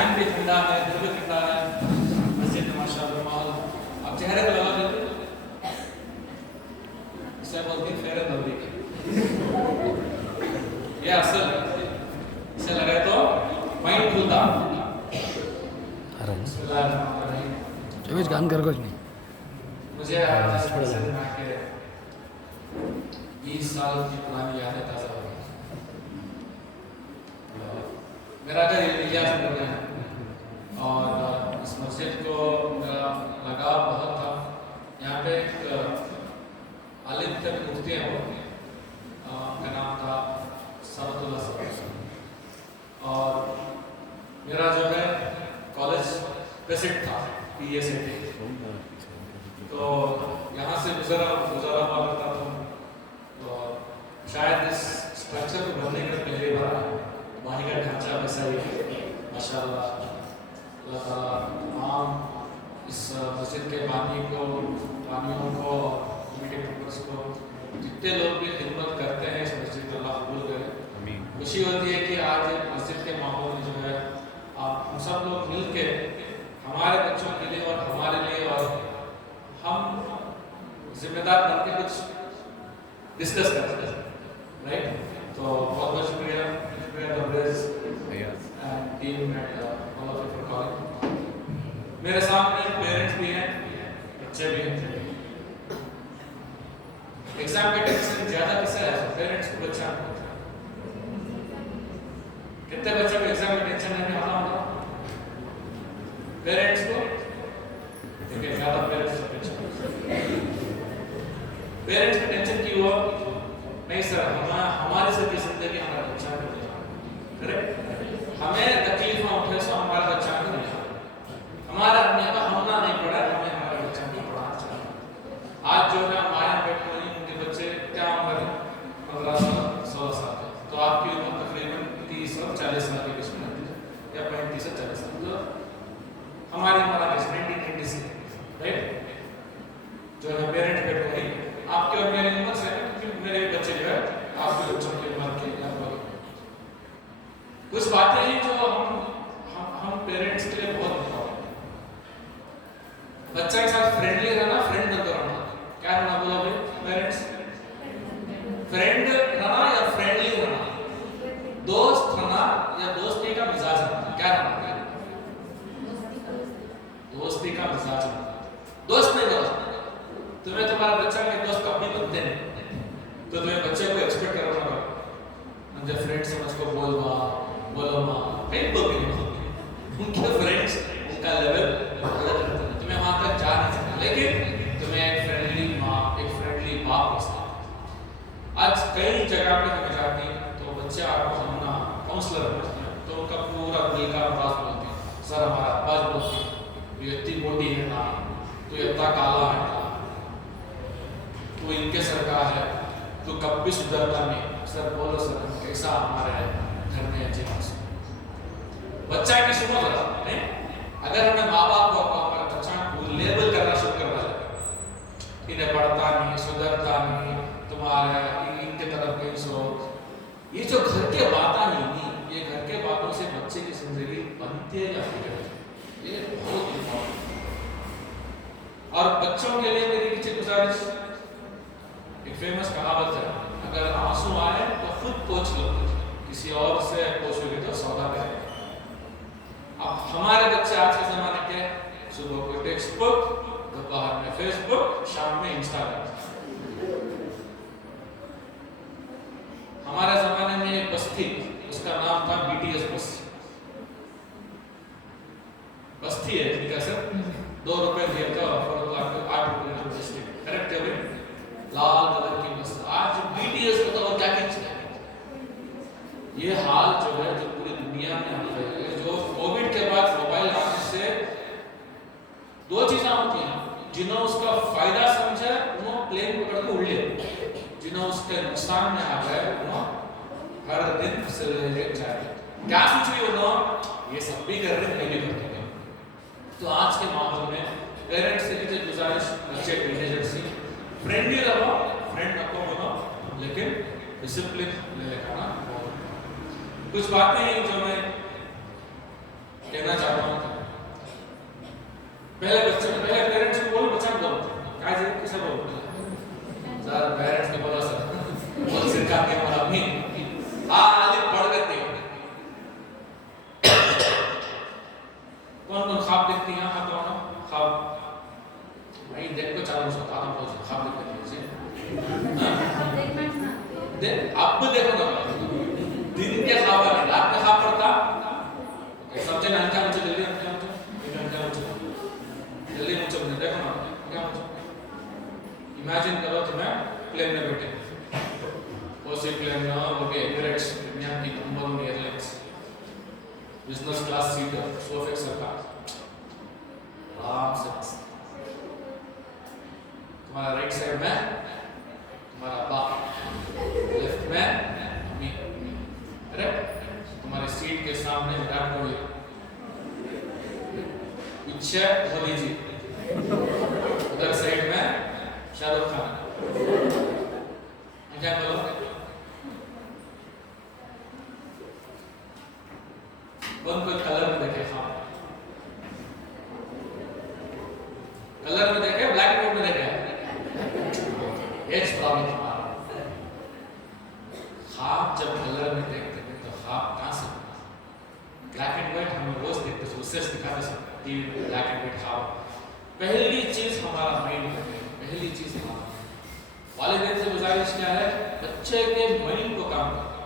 Fan भी ठंडा है, दिल भी ठंडा है। मस्जिद में माशाअल्लाह माहौल आप चेहरे पे लगा देते इसे बोलते हैं फेयर एंड लवली। ये असल इसे लगाए तो माइंड खुलता। चौबीस गान कर कुछ नहीं। मुझे आज मस्जिद में आके 20 साल की पुरानी यादें ताज़ा हो गई। मेरा घर इलियास में है और इस मस्जिद को मेरा लगाव बहुत था। यहाँ पे एक आलिम थे, मुफ्ती हैं, वो का नाम था सरतुल्लाह साहब। और मेरा जो है कॉलेज प्रेसिडेंट था PSAT, तो यहाँ से गुजरा हुआ करता था। तो शायद इस स्ट्रक्चर को बनने के पहले बार बाहरी का ढांचा वैसा ही माशाअल्लाह। अल्लाह ताला तमाम इस मस्जिद के बानियों को कमेटी मेंबर्स को, जितने लोग भी खिदमत करते हैं इस मस्जिद को, अल्लाह कबूल करे। खुशी होती है कि आज मस्जिद के माहौल में जो है आप हम सब लोग मिल के हमारे बच्चों के लिए और हमारे लिए और हम जिम्मेदार बन के कुछ डिस्कस करते हैं, राइट? तो बहुत बहुत शुक्रिया team and all of you for calling. मेरे सामने पेरेंट्स भी हैं, बच्चे भी हैं। एग्जाम के टेंशन ज्यादा किससे है, पेरेंट्स को, बच्चा को? कितने बच्चों को एग्जाम में टेंशन नहीं आता होगा? पेरेंट्स को देखिए, ज्यादा पेरेंट्स को टेंशन क्यों हो? नहीं सर, हमारी सबकी जिंदगी हमारा बच्चा को करेक्ट। हमें तकलीफें उठे सो हमारा बच्चा को नहीं, हमारा अन्य का हमना नहीं पड़ा, हमें हमारे बच्चा को पढ़ाना चाहिए। आज जो है हमारे बेटे उनके बच्चे क्या उम्र है? 15-16 साल के। तो आपकी उम्र तकरीबन 30 और 40 साल के बीच में रहती है, या 35 से 40 साल। तो हमारी उम्र आगे 1990 से, राइट? जो है पेरेंट्स बैठे नहीं, आपके और मेरे उम्र से, क्योंकि मेरे बच्चे जो है आपके बच्चों की उम्र के लगभग। कुछ बातें हैं जो हम पेरेंट्स के लिए बहुत इम्पोर्टेंट है। बच्चा के साथ फ्रेंडली रहना, फ्रेंड बनकर रहना। क्या रहना बोला भाई पेरेंट्स? फ्रेंड रहना या फ्रेंडली रहना? दोस्त रहना या दोस्ती का मिजाज रहना? क्या रहना? दोस्ती का मिजाज रहना। दोस्त नहीं दोस्त, तुम्हें तुम्हारा बच्चा के दोस्त कभी बनते नहीं, तो तुम्हें बच्चे को एक्सपेक्ट करना होगा मुझे फ्रेंड समझ को बोलो माँ कहीं बोल नहीं। उनके फ्रेंड्स उनका लेवल अलग रहता है, तुम्हें वहां तक जा नहीं सकते, लेकिन तुम्हें एक फ्रेंडली माँ, एक फ्रेंडली बाप हो सकता। आज कई जगह पे हमें जाती हैं तो बच्चे आपको हमना काउंसलर बोलते हैं, तो उनका पूरा दिल का आवाज बोलते हैं, सर हमारा आवाज बोलते हैं, ये इतनी मोटी है ना, तो ये इतना काला है ना, तो इनके सरकार है, तो कभी सुधरता नहीं। सर बोलो सर कैसा हमारे घर में अच्छे बच्चा की सुनो जरा, नहीं? अगर हमें माँ बाप को हमारे बच्चा को लेबल करना शुरू कर दिया, इन्हें पढ़ता नहीं, सुधरता नहीं, तुम्हारे इनके तरफ नहीं सो, ये जो घर के बातें नहीं, ये घर के बातों से बच्चे की जिंदगी बनती है या फिर ये बहुत इम्पोर्टेंट। और बच्चों के लिए मेरी किसी गुजारिश, एक फेमस कहावत है, अगर आंसू आए तो खुद पोंछ लो, किसी और से पोंछोगे तो सौदा करेगा। अब हमारे बच्चे आज के जमाने के, सुबह को टेक्स्ट बुक, दोपहर में फेसबुक, शाम में इंस्टाग्राम। हमारे जमाने में एक बस थी, उसका नाम था BTS बस। बस थी है, ठीक है सर, 2 रुपए दिए थे और 8 रुपए करेक्ट है भाई, लाल कलर की बस। आज BTS को तो और क्या खींचना है? ये हाल जो है जो पूरी दुनिया में आ रहा है, जो कोविड के बाद मोबाइल आने से 2 चीजें होती हैं, जिन्होंने उसका फायदा समझा उन्होंने प्लेन पकड़ के उड़ लिया, जिन्होंने उसके नुकसान में आ गए उन्होंने हर दिन से ले जाए। क्या सोच रही हो ना, ये सब भी कर रहे हैं, नहीं करते। तो आज के माहौल में पेरेंट्स से भी गुजारिश, बच्चे टीनेजर से फ्रेंडली रहो, फ्रेंड रखो बनो, लेकिन डिसिप्लिन ले लेना। कुछ बातें हैं जो मैं कहना मस्त सीट है सोफे सरका आराम से तुम्हारा राइट साइड में तुम्हारा बाप, लेफ्ट में अम्मी, करेक्ट? तुम्हारे सीट के सामने विराट कोहली, पीछे मोदी जी, उधर साइड में शाहरुख खान। क्या बोलो? कौन कोई कलर में देखे? हाँ, कलर में देखे, ब्लैक एंड व्हाइट में देखे? एज प्रॉब्लम हमारा। ख्वाब जब कलर में देखते हैं तो ख्वाब कहाँ से? ब्लैक एंड व्हाइट हम रोज देखते हैं, उससे दिखाते हैं टीवी में ब्लैक एंड व्हाइट ख्वाब। पहली चीज हमारा माइंड है, पहली चीज हमारा वालिदैन से गुजारिश क्या है? बच्चे के माइंड को काम करना।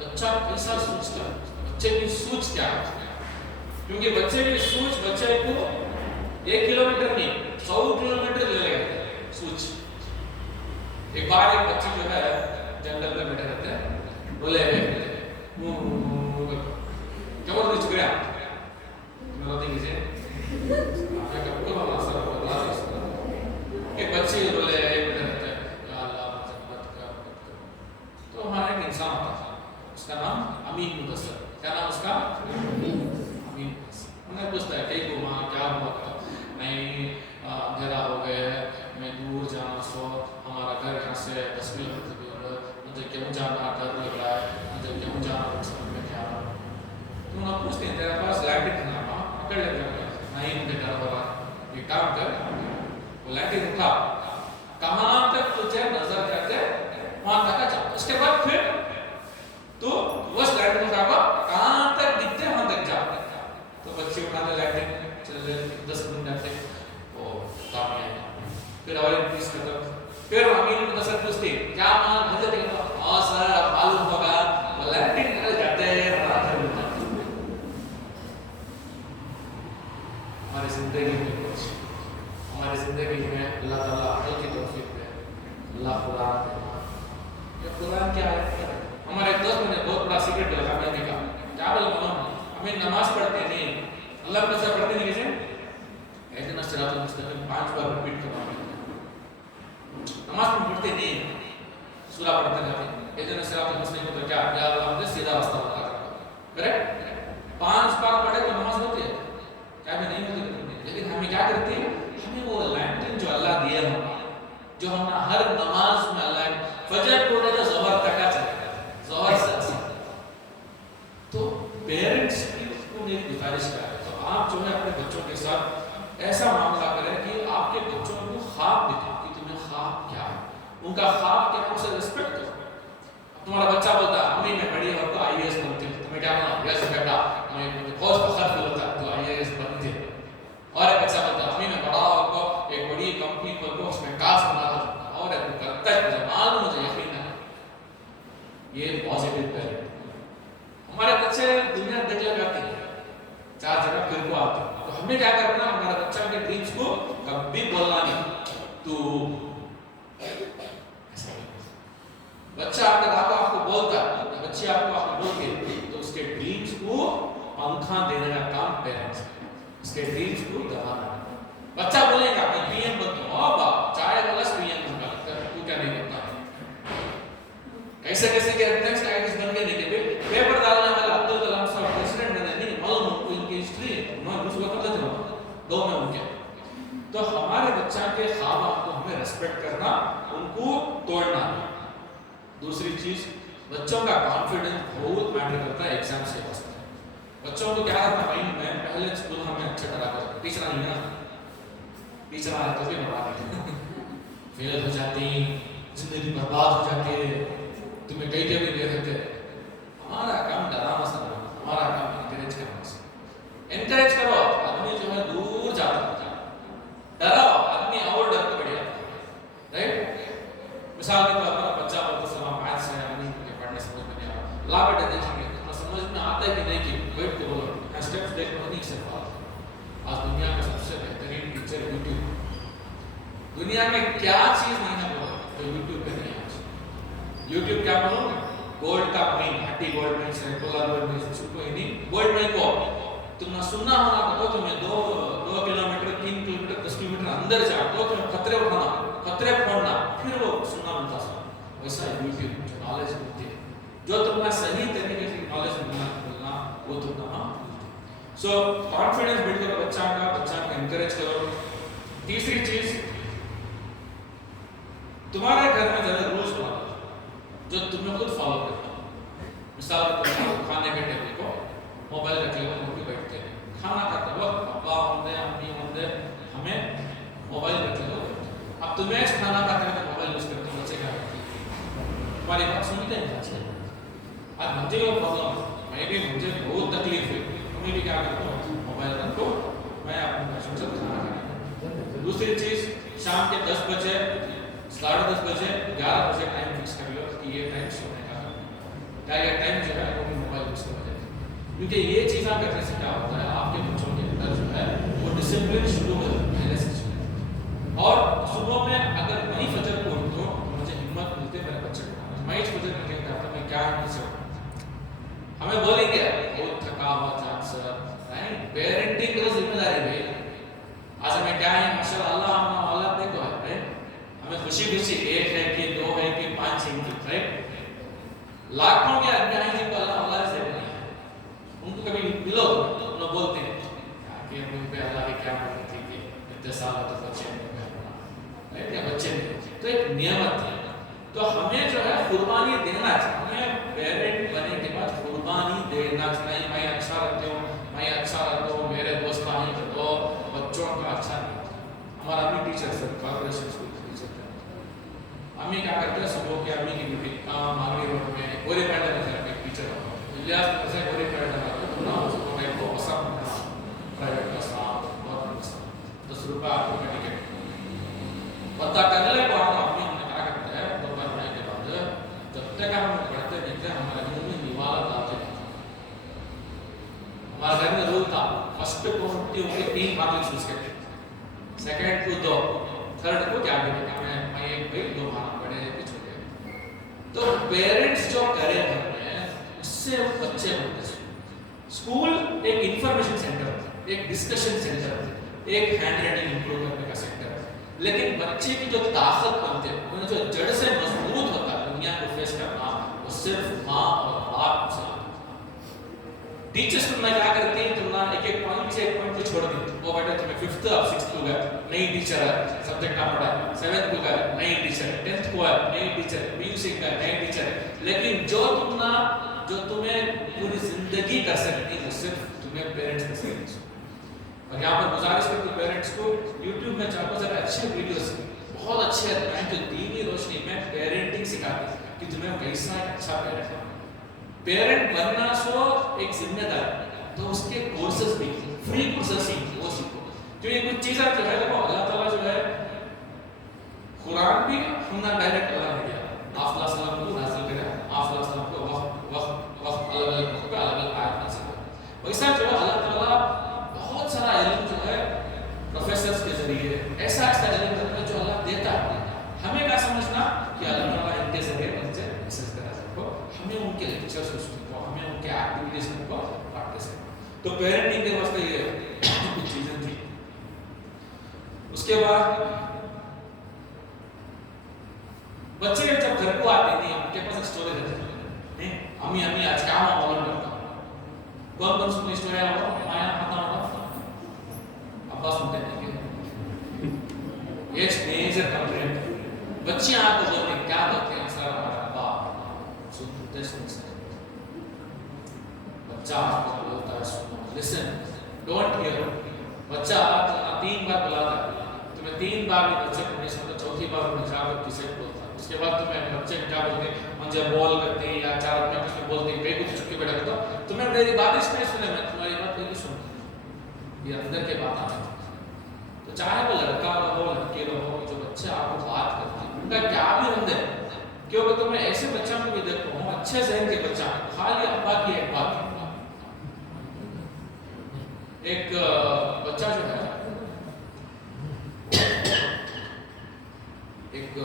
बच्चा कैसा सोचता है, बच्चे की सोच क्या है? क्योंकि बच्चे की सोच बच्चे को 1 किलोमीटर नहीं 100 किलोमीटर ले लेगा सोच। एक बार एक बच्चे जो है जंगल में बैठे रहते हैं, बोले क्या बोल रही चुकरिया मैं रोती नीचे आपने कब को बना सर बता दो। एक बच्चे बोले बैठे रहते हैं या अल्लाह मत कर। तो हमारा एक इंसान होता था, उसका नाम अमीन मुदस्सर। क्या नाम उसका? अमीन मुदस्सर। उन्हें पूछता है कई को वहाँ क्या हुआ था? नहीं अंधेरा हो गया है, मैं दूर जाना सो, हमारा घर यहाँ से 10 किलोमीटर दूर, मुझे क्यों जाना डर लग रहा है, मुझे क्यों जाना समझ में क्या आ रहा। तो उन्हें पूछते हैं तेरे पास लैंटिन है ना? पकड़ लेते हैं। नहीं मुझे डर हो रहा, ये काम कर, वो लैंटिन उठा, कहाँ तक तुझे नजर करते वहाँ तक जा। उसके बाद फिर तो बस लैंटिन उठाकर कहाँ तक दिखते वहाँ तक जा। तो बच्चे उठाते लैंटिन, चले 10 मिनट जाते वो काम नहीं आया। फिर और एक पीस खत्म। फिर अमीन मुदस्सर पूछते क्या मां मुझे देखो? हाँ सर मालूम होगा वो लैंटिन निकल जाते हैं रात में। हमारी जिंदगी में कुछ, हमारी जिंदगी में अल्लाह ताला अक़ल की तौफीक दे, अल्लाह कुरान दे। ये कुरान क्या है? हमारे दोस्त ने बहुत बड़ा सीक्रेट लगा मैंने कहा क्या बोला? हमें नमाज पढ़ते नहीं, अल्लाह के साथ पढ़ते नहीं कैसे? ऐसे ना सिरातुल मुस्तकीम 5 बार रिपीट करना पड़ता है। नमाज में पढ़ते नहीं, सूरा पढ़ते जाते हैं। ऐसे ना सिरातुल मुस्तकीम तो क्या? या अल्लाह मुझे सीधा रास्ता बता कर। करेक्ट? 5 बार पढ़े तो नमाज होती है क्या? भी नहीं होती। लेकिन हमें क्या करती है? हमें वो लैंटिन जो अल्लाह दिया है, जो हम हर नमाज में अल्लाह फजर पढ़े तो ज़ोहर तक चलेगा, ज़ोहर से असर। तो पेरेंट्स को मेरी गुजारिश है तो आप जो है अपने बच्चों के साथ ऐसा मामला करें कि आपके बच्चों को ख्वाब दिखे कि तुम्हें ख्वाब क्या है, उनका ख्वाब क्या है, उसे रिस्पेक्ट करो। तुम्हारा बच्चा बोलता है अम्मी मैं बड़ी हो तो IAS बनती हूँ, तुम्हें क्या बोला? यस बेटा मैं फौज का खर्च होता है तो IAS बनती है। और एक बच्चा बोलता है अम्मी मैं बड़ा हो तो एक बड़ी कंपनी खोल को उसमें काज बना दूँ, और एक करता है मुझे मालूम, मुझे यकीन है। ये पॉजिटिव पेरेंट। हमारे बच्चे दुनिया देख लगाते हैं, 4 जगह फिर को आते हैं, तो हमें क्या करना? हमारे बच्चा के ड्रीम्स को कभी बोलना नहीं। तो बच्चा अगर आपको बोलता है, बच्चे आपको बोलते हैं तो उसके ड्रीम्स को पंखा देने का काम पेरेंट्स, उसके ड्रीम्स को दबाना। बच्चा बोलेगा मैं PM बनता हूँ, ओ बाप चाय वाला PM बनूंगा, तू क्या नहीं बनता? कैसे कैसे के नेक्स्ट आईएएस बन के निकले, पेपर डालने वाला अब्दुल कलाम साहब प्रेसिडेंट बने, नहीं मालूम उनको इनकी हिस्ट्री है, मैं दूसरा पता चला 2 में उनके। तो हमारे बच्चा के ख्वाब को हमें रेस्पेक्ट करना, उनको तोड़ना। दूसरी चीज बच्चों का कॉन्फिडेंस बहुत मैटर करता है एग्जाम से वास्ते। बच्चों को क्या रहता माइंड में, पहले स्कूल हमें अच्छे तरह कर टीचर नहीं ना, टीचर आए तो भी बर्बाद फेल हो जाती, जिंदगी बर्बाद हो जाती है, तुम्हें कई जगह दे देते। हमारा काम डराना सा, हमारा काम एनकरेज करना सा। एनकरेज करो, आदमी जो है दूर जाता है, डराओ आदमी और डर के बढ़ जाता है। राइट? मिसाल के तौर पर बच्चा बोलता समय मैथ्स है आदमी के पढ़ने समझ में नहीं आ रहा, ला बेटा देखेंगे तो समझ में आता है कि नहीं कि वेट को बोलो स्टेप्स देखो नहीं सिर्फ। आज दुनिया में सबसे बेहतरीन टीचर यूट्यूब। दुनिया में क्या चीज नहीं है बोलो तो यूट्यूब पे नहीं है। यूट्यूब क्या बोलो? गोल्ड का माइन, हट्टी गोल्ड माइन से पोलर गोल्ड माइन से कोई नहीं, गोल्ड माइन को तुम्हें सुनना होना तो तुम्हें 2 किलोमीटर 3 किलोमीटर 10 किलोमीटर अंदर जाओ तो तुम्हें खतरे उठाना खतरे फोड़ना फिर वो सुनना मिलता है। वैसा यूट्यूब जो नॉलेज मिलती है जो तुम्हें सही तरीके से नॉलेज मिलना वो तुम्हें सो कॉन्फिडेंस बिल्ड करो बच्चा को एनकरेज करो। तीसरी चीज तुम्हारे घर में जरा रूल्स बना जो तुम्हें खुद फॉलो करना। मिसाल के तौर पर खाने के टेबल को मोबाइल रख लेकर हम भी बैठते हैं खाना खाते वक्त पापा होंगे अम्मी होंगे हमें मोबाइल रख लेकर अब तुम्हें खाना खाते हैं तो मोबाइल यूज करते हो बच्चे क्या करते हैं तुम्हारी बात सुनते हैं बच्चे। आज मुझे वो प्रॉब्लम मैं भी मुझे बहुत तकलीफ हुई तुम्हें भी क्या करता हूँ मोबाइल रखो मैं अपने बच्चों से खाना खाना। दूसरी चीज शाम के 10 बजे 10:30 बजे 11 बजे टाइम फिक्स कर लो कि ये टाइम सोने का है या टाइम जो है वो भी मोबाइल यूज करना चाहिए क्योंकि ये चीज़ आप करने से क्या होता है आपके बच्चों के अंदर जो है वो डिसिप्लिन शुरू हो जाता है पहले से। और सुबह में अगर मैं फजर को उठूँ तो मुझे हिम्मत मिलती है मेरे बच्चे को मैं फजर में कहता था मैं क्या हिम्मत से हमें बोलेंगे बहुत थका हुआ था सर राइट पेरेंटिंग की जिम्मेदारी भाई आज हमें क्या है माशाल्लाह अल्लाह हमें औलाद देखो है राइट हमें खुशी खुशी 1 है कि 2 है कि 5 है कि राइट लाखों के अज्ञानी जिनको अल्लाह औलाद से बनाया है उनको कभी मिलो तो लोग बोलते हैं कि हम पे अल्लाह की क्या मदद थी कि इतने साल तो बच्चे नहीं या बच्चे नहीं तो एक नियमत है। तो हमें जो है कुर्बानी देना चाहिए हमें पेरेंट बनने के बाद कुर्बानी देना चाहिए। मैं अच्छा रखती हूँ मैं अच्छा रखता हूँ मेरे दोस्त का ही तो बच्चों का अच्छा नहीं। हमारा अम्मी टीचर सर कॉर्पोरेशन स्कूल के टीचर थे अम्मी क्या करते हैं सुबह के अम्मी की ड्यूटी मांगली रोड में गोरे पैडल में एक टीचर इलियास से गोरे पैडल ना उसको मैं को पसंद प्राइवेट का साथ गवर्नमेंट का 10 रुपये आपको का टिकट पता कर ले को अम्मी हमने क्या करते हैं दोपहर होने के बाद जब तक हम पढ़ते दिखते हमारे मुंह में निवाला डालते हमारे घर में रूल था फर्स्ट को उनके 3 मार्क्स चूज करते सेकंड को 2 थर्ड को क्या करेगा मैं एक भाई 2 मार्क्स बड़े पीछे गए। तो पेरेंट्स जो करें घर में उससे बच्चे बनते हैं। स्कूल एक इंफॉर्मेशन सेंटर एक डिस्कशन सेंटर एक हैंड राइटिंग इंप्रूव करने का सेंटर लेकिन बच्चे की जो ताकत बनते हैं उन्हें जो जड़ से मजबूत होता है दुनिया को फेस करना वो सिर्फ माँ और बाप से टीचर्स तुमने क्या करती है तुमने एक पॉइंट से एक पॉइंट को छोड़ दी वो बेटा तुम्हें 5th और 6th को गया नई टीचर है सब्जेक्ट आप पढ़ा 7th को गया नई टीचर 10th को है नई टीचर PUC का नई टीचर लेकिन जो तुम्हें पूरी जिंदगी कर सकती है सिर्फ तुम्हें पेरेंट्स कर सकते हैं। और यहाँ पर गुजारिश करती हूँ पेरेंट्स को YouTube में 4-5 अच्छे वीडियोस बहुत अच्छे हैं जो दीनी रोशनी में पेरेंटिंग सिखाते हैं कि तुम्हें कैसा एक अच्छा पेरेंट बनना सो एक जिम्मेदारी तो उसके कोर्सेज भी फ्री कोर्सेज वो सीखो क्योंकि कुछ चीज़ें जो है देखो अल्लाह ताला जो है कुरान भी हमने डायरेक्ट अल्लाह ने दिया आफला सलाम को नाज़िल किया आफला सलाम को वक्त अलग-अलग वक्त पे अलग-अलग आयत नाज़िल किया वैसा जो है अल्लाह ताला बहुत सारा इल्म जो है प्रोफेसर्स के जरिए ऐसा इल्म जो अल्लाह देता है हमें क्या समझना कि अल्लाह ताला इनके जरिए बच्चे मैसेज करा सको हमें उनके लेक्चर्स को सुनको हमें उनके एक्टिविटीज को प्रैक्टिस करो। तो पेरेंटिंग के वास्ते ये कुछ चीजें थी। उसके बाद बच्चे जब घर को आते नहीं उनके पास एक स्टोरी रहती है अम्मी आज क्या मालूम करता कौन सुनी स्टोरी है माया पता होगा अब्बा सुनते नहीं ये मेजर कंप्लेंट बच्चे आपको बोलते हैं क्या बोलते हैं सर हमारा अब्बा सुनते बच्चा आपको बोलता है सुनो लिसन डोंट हियर बच्चा 3 बार बुलाता है तुम्हें 3 बार भी बच्चे को नहीं सुनता चौथी बार में जाकर किसे बोलता है उसके बाद तुम्हें बच्चे क्या बोलते हैं मुझे बॉल करते हैं या 4 में कुछ बोलते हैं बेकुछ चुपके बैठा करता तुम्हें मेरी बात इसमें सुने मैं तुम्हारी बात नहीं सुनता ये अंदर के बात आती तो चाहे वो लड़का हो लड़के हो जो बच्चे आपको बात करते हैं उनका क्या भी रंग है क्योंकि तो मैं ऐसे बच्चों को भी देखता हूँ अच्छे जहन के बच्चा खाली अब्बा की एक बात एक बच्चा जो है एक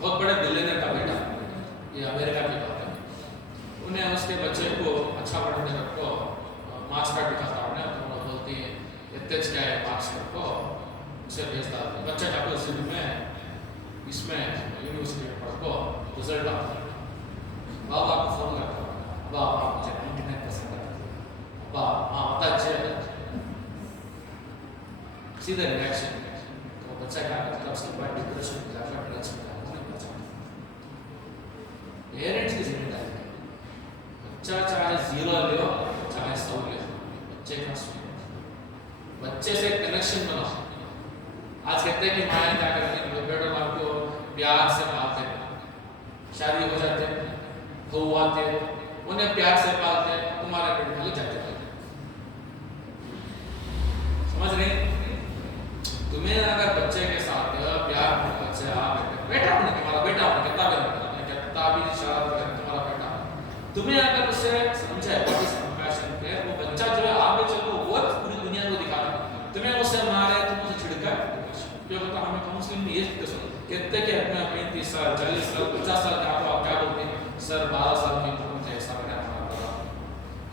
बहुत बड़े बिलियनर का बेटा ये अमेरिका की बात है उन्हें उसके बच्चे को अच्छा पढ़ने को मार्क्स कार्ड दिखाता उन्हें एच क्या है मार्क्स को उसे भेजता है बच्चा जाकर सिविल में इसमें यूनिवर्सिटी में पढ़ो रिजल्ट आता है बाबा को फोन करता है बाबा मुझे 99% आता हाँ आता अच्छे सीधा रिएक्शन तो बच्चा क्या करता है उसके बाद डिप्रेशन में जाकर टेंशन में जाता है पेरेंट्स की जिम्मेदारी है बच्चा चाहे 0 ले चाहे 100 ले बच्चे का बच्चे से कनेक्शन बनाओ आज कहते हैं कि माया क्या करती है बेटा बाप को प्यार से पालते हैं शादी हो जाते हैं बहू आते हैं उन्हें प्यार से पालते हैं तुम्हारे बेटे लग जाते हैं समझ रहे तुम्हें अगर बच्चे के साथ प्यार बच्चे बेटा होने तुम्हारा बेटा होने कितना भी शरारत करे तुम्हारा बेटा तुम्हें अगर उससे समझाए व्हाट इज कंपैशन के वो बच्चा जो है आगे चलो वो पूरी दुनिया को दिखाता तुम्हें उससे मारे तुम उसे छिड़का क्यों बता हमें काउंसलिंग में ये कहते कि अपने 35 साल 40 साल 50 साल का आप क्या बोलते हैं सर 12 साल की उम्र में ऐसा बना हमारा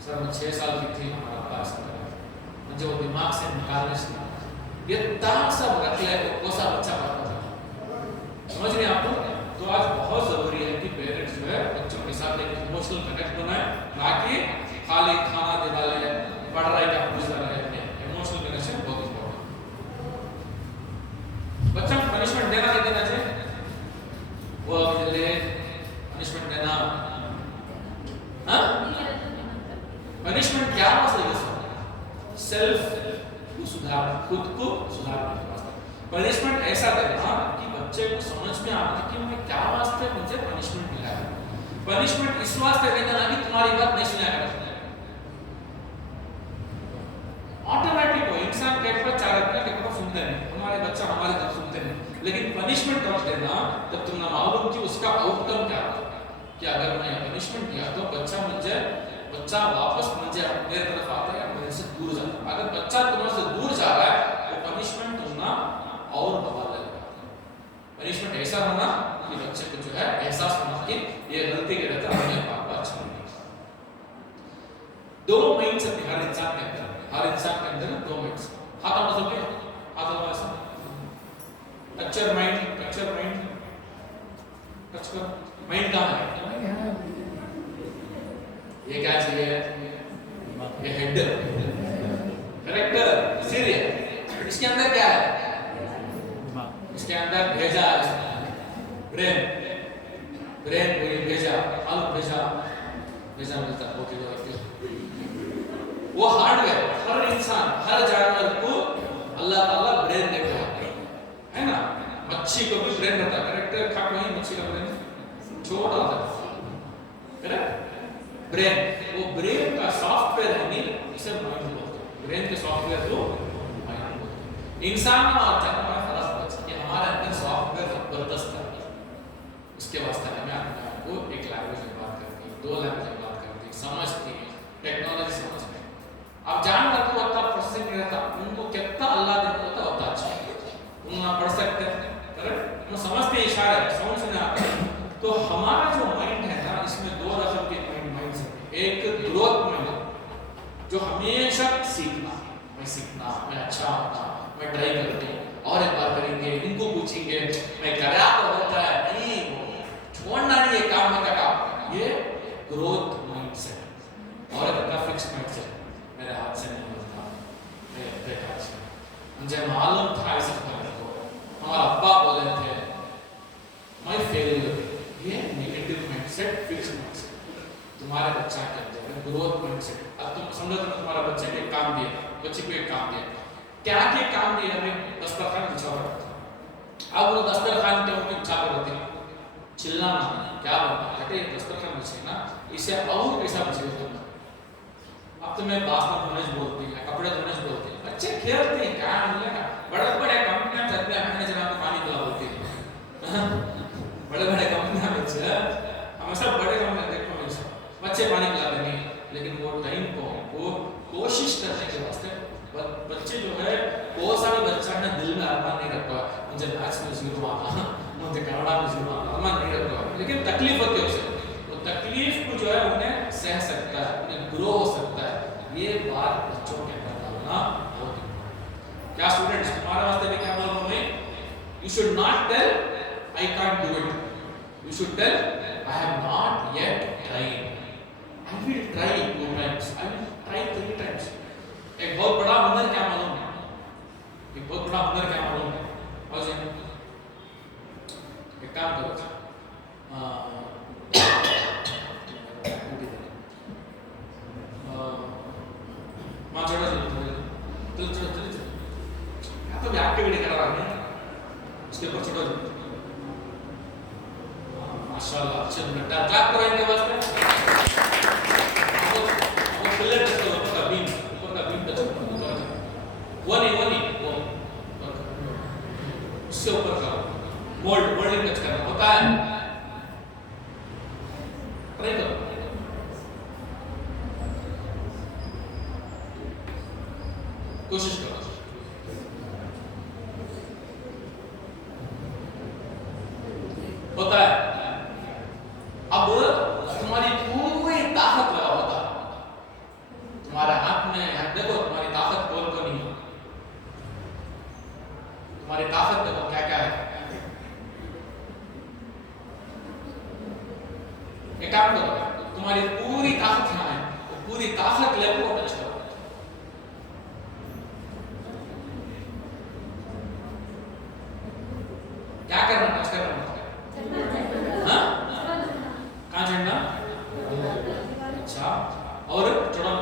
सर मैं 6 साल की थी हमारा पास मुझे वो दिमाग से निकालने से ये ताक सब रख ले वो सा बच्चा पढ़ता था समझ रहे आप तो आज बहुत जरूरी है कि पेरेंट्स जो है बच्चों के साथ एक इमोशनल कनेक्ट बनाए ना कि खाली खाना दिला ले पढ़ रहा है क्या पूछ रहा है इमोशनल कनेक्शन बहुत बच्चा को पनिशमेंट देना नहीं देना चाहिए वो ले पनिशमेंट देना हाँ पनिशमेंट क्या मसला है सेल्फ को सुधार खुद को सुधारने के वास्ते पनिशमेंट ऐसा देना कि बच्चे को समझ में आए कि मैं क्या वास्ते मुझे पनिशमेंट मिला है पनिशमेंट इस वास्ते देना कि तुम्हारी बात नहीं सुना करेगा ऑटोमेटिक वो इंसान कहते पर चार कहते सुनते नहीं हमारे बच्चा हमारे तरफ सुनते नहीं लेकिन पनिशमेंट कब देना तब तुमने मालूम कि उसका आउटकम क्या होगा कि अगर मैं पनिशमेंट किया तो बच्चा वापस मुझे मेरे तरफ आता है मेरे से दूर जाता है अगर बच्चा तुम्हारे से दूर जा रहा है तो पनिशमेंट तुमना और बवाल लगेगा पनिशमेंट ऐसा होना कि बच्चे को जो है एहसास होना कि ये गलती कर रहा था अपने बाप का अच्छा नहीं दो माइंड्स है हर इंसान के अंदर दो माइंड्स हाथ आवाज हो गया हाथ आवाज कच्चर माइंड कच्चर माइंड कहाँ है ये क्या चाहिए ये हेड करेक्टर सीरियल इसके अंदर क्या है इसके अंदर भेजा ब्रेन वही भेजा मिलता वो हार्डवेयर हर इंसान हर जानवर को अल्लाह ताला ब्रेन देता है ना मच्छी को भी ब्रेन रहता है करेक्टर खा वही मच्छी का ब्रेन छोटा होता है करेक्ट ब्रेन वो ब्रेन का सॉफ्टवेयर है नहीं इसे माइंड बोलते हैं ब्रेन के सॉफ्टवेयर को माइंड बोलते हैं इंसान में आता है हमारा फर्क कि हमारे अंदर सॉफ्टवेयर जबरदस्त है उसके वास्ते हमें आपको एक लैंग्वेज में बात करती है दो लैंग्वेज में बात करती है समझती है टेक्नोलॉजी समझ में अब जानवर को उतना प्रोसेसिंग नहीं रहता उनको कितना अल्लाह देता होता उतना अच्छा उन्हें पढ़ सकते हैं करेक्ट वो समझते हैं इशारे समझ में आता है तो हमारा जो माइंड है ना इसमें दो रकम के माइंड है एक ग्रोथ माइंड जो हमेशा सीखना मैं अच्छा होता मैं ट्राई करती और एक बार करेंगे इनको पूछेंगे मैं करा तो होता है नहीं छोड़ना नहीं ये काम का काम ये ग्रोथ माइंडसेट और एक फिक्स माइंडसेट मेरे हाथ से नहीं होता मेरे हाथ से मुझे मालूम था इस बात को हमारा अब्बा बोले थे मैं फेलियर ये नेगेटिव माइंडसेट फिक्स माइंडसेट तुम्हारे बच्चा के अंदर ग्रोथ माइंडसेट अब तुम समझो तुम्हारा बच्चे को एक काम दिया बच्चे को एक काम दिया क्या काम दिया हमें दस्तरखान बिछा रखा अब वो दस्तरखान के उनके बिछा कर रहते चिल्लाना क्या बोलना हटे दस्तरखान बिछे ना इसे और कैसा बिछे तुम अब तो मैं बासना धोने बोलती है कपड़े धोने बोलती है बच्चे खेलते हैं क्या मिलेगा बड़े कंपनियां चलते हैं मैनेजर आपको पानी पिला बोलती है बड़े कंपनियां में हम सब बड़े कंपनियां देखो हमेशा बच्चे पानी पिला देंगे लेकिन वो टाइम को वो कोशिश करने के वास्ते बच्चे जो है बहुत सारे बच्चा ने दिल में अरमान नहीं रखा मुझे मैथ्स में 0 आना मुझे कन्नड़ा में 0 आना अरमान नहीं रखा लेकिन तकलीफ होती है उसे तो तकलीफ को जो है उन्हें सह सकता है उन्हें ग्रो हो सकता है ये बात बच्चों के अंदर डालना बहुत क्या स्टूडेंट्स, तुम्हारे वास्ते भी क्या बोल रहा हूं मैं, you should not tell I can't do it, you should tell I have not yet tried, I will try 2 times, I will try 3 times। एक बहुत बड़ा हुनर क्या मालूम, एक बहुत बड़ा हुनर क्या मालूम है, और एक काम करो, मां चढ़ो चलो चलो चलो चलो, या तो एक्टिविटी करा रहा है उसके ऊपर चढ़ो, माशाल्लाह अच्छे बेटा, क्लैप करो इनके वास्ते। वो पिलर टच करो, ऊपर का बीम टच करो, वो नहीं वो उससे ऊपर का मोल्डिंग टच करना होता है, ट्राई करो, कोशिश करो। होता है, अब तुम्हारी पूरी ताकत लगा होता, तुम्हारे हाथ में देखो, तुम्हारी ताकत कौन कौन नहीं है, तुम्हारी ताकत देखो क्या क्या है। एक काम करो, तुम्हारी पूरी ताकत यहाँ है, तो पूरी ताकत ले वो टच करो, क्या करना, टच करना, हाँ कहाँ चढ़ना, अच्छा, और चढ़ो,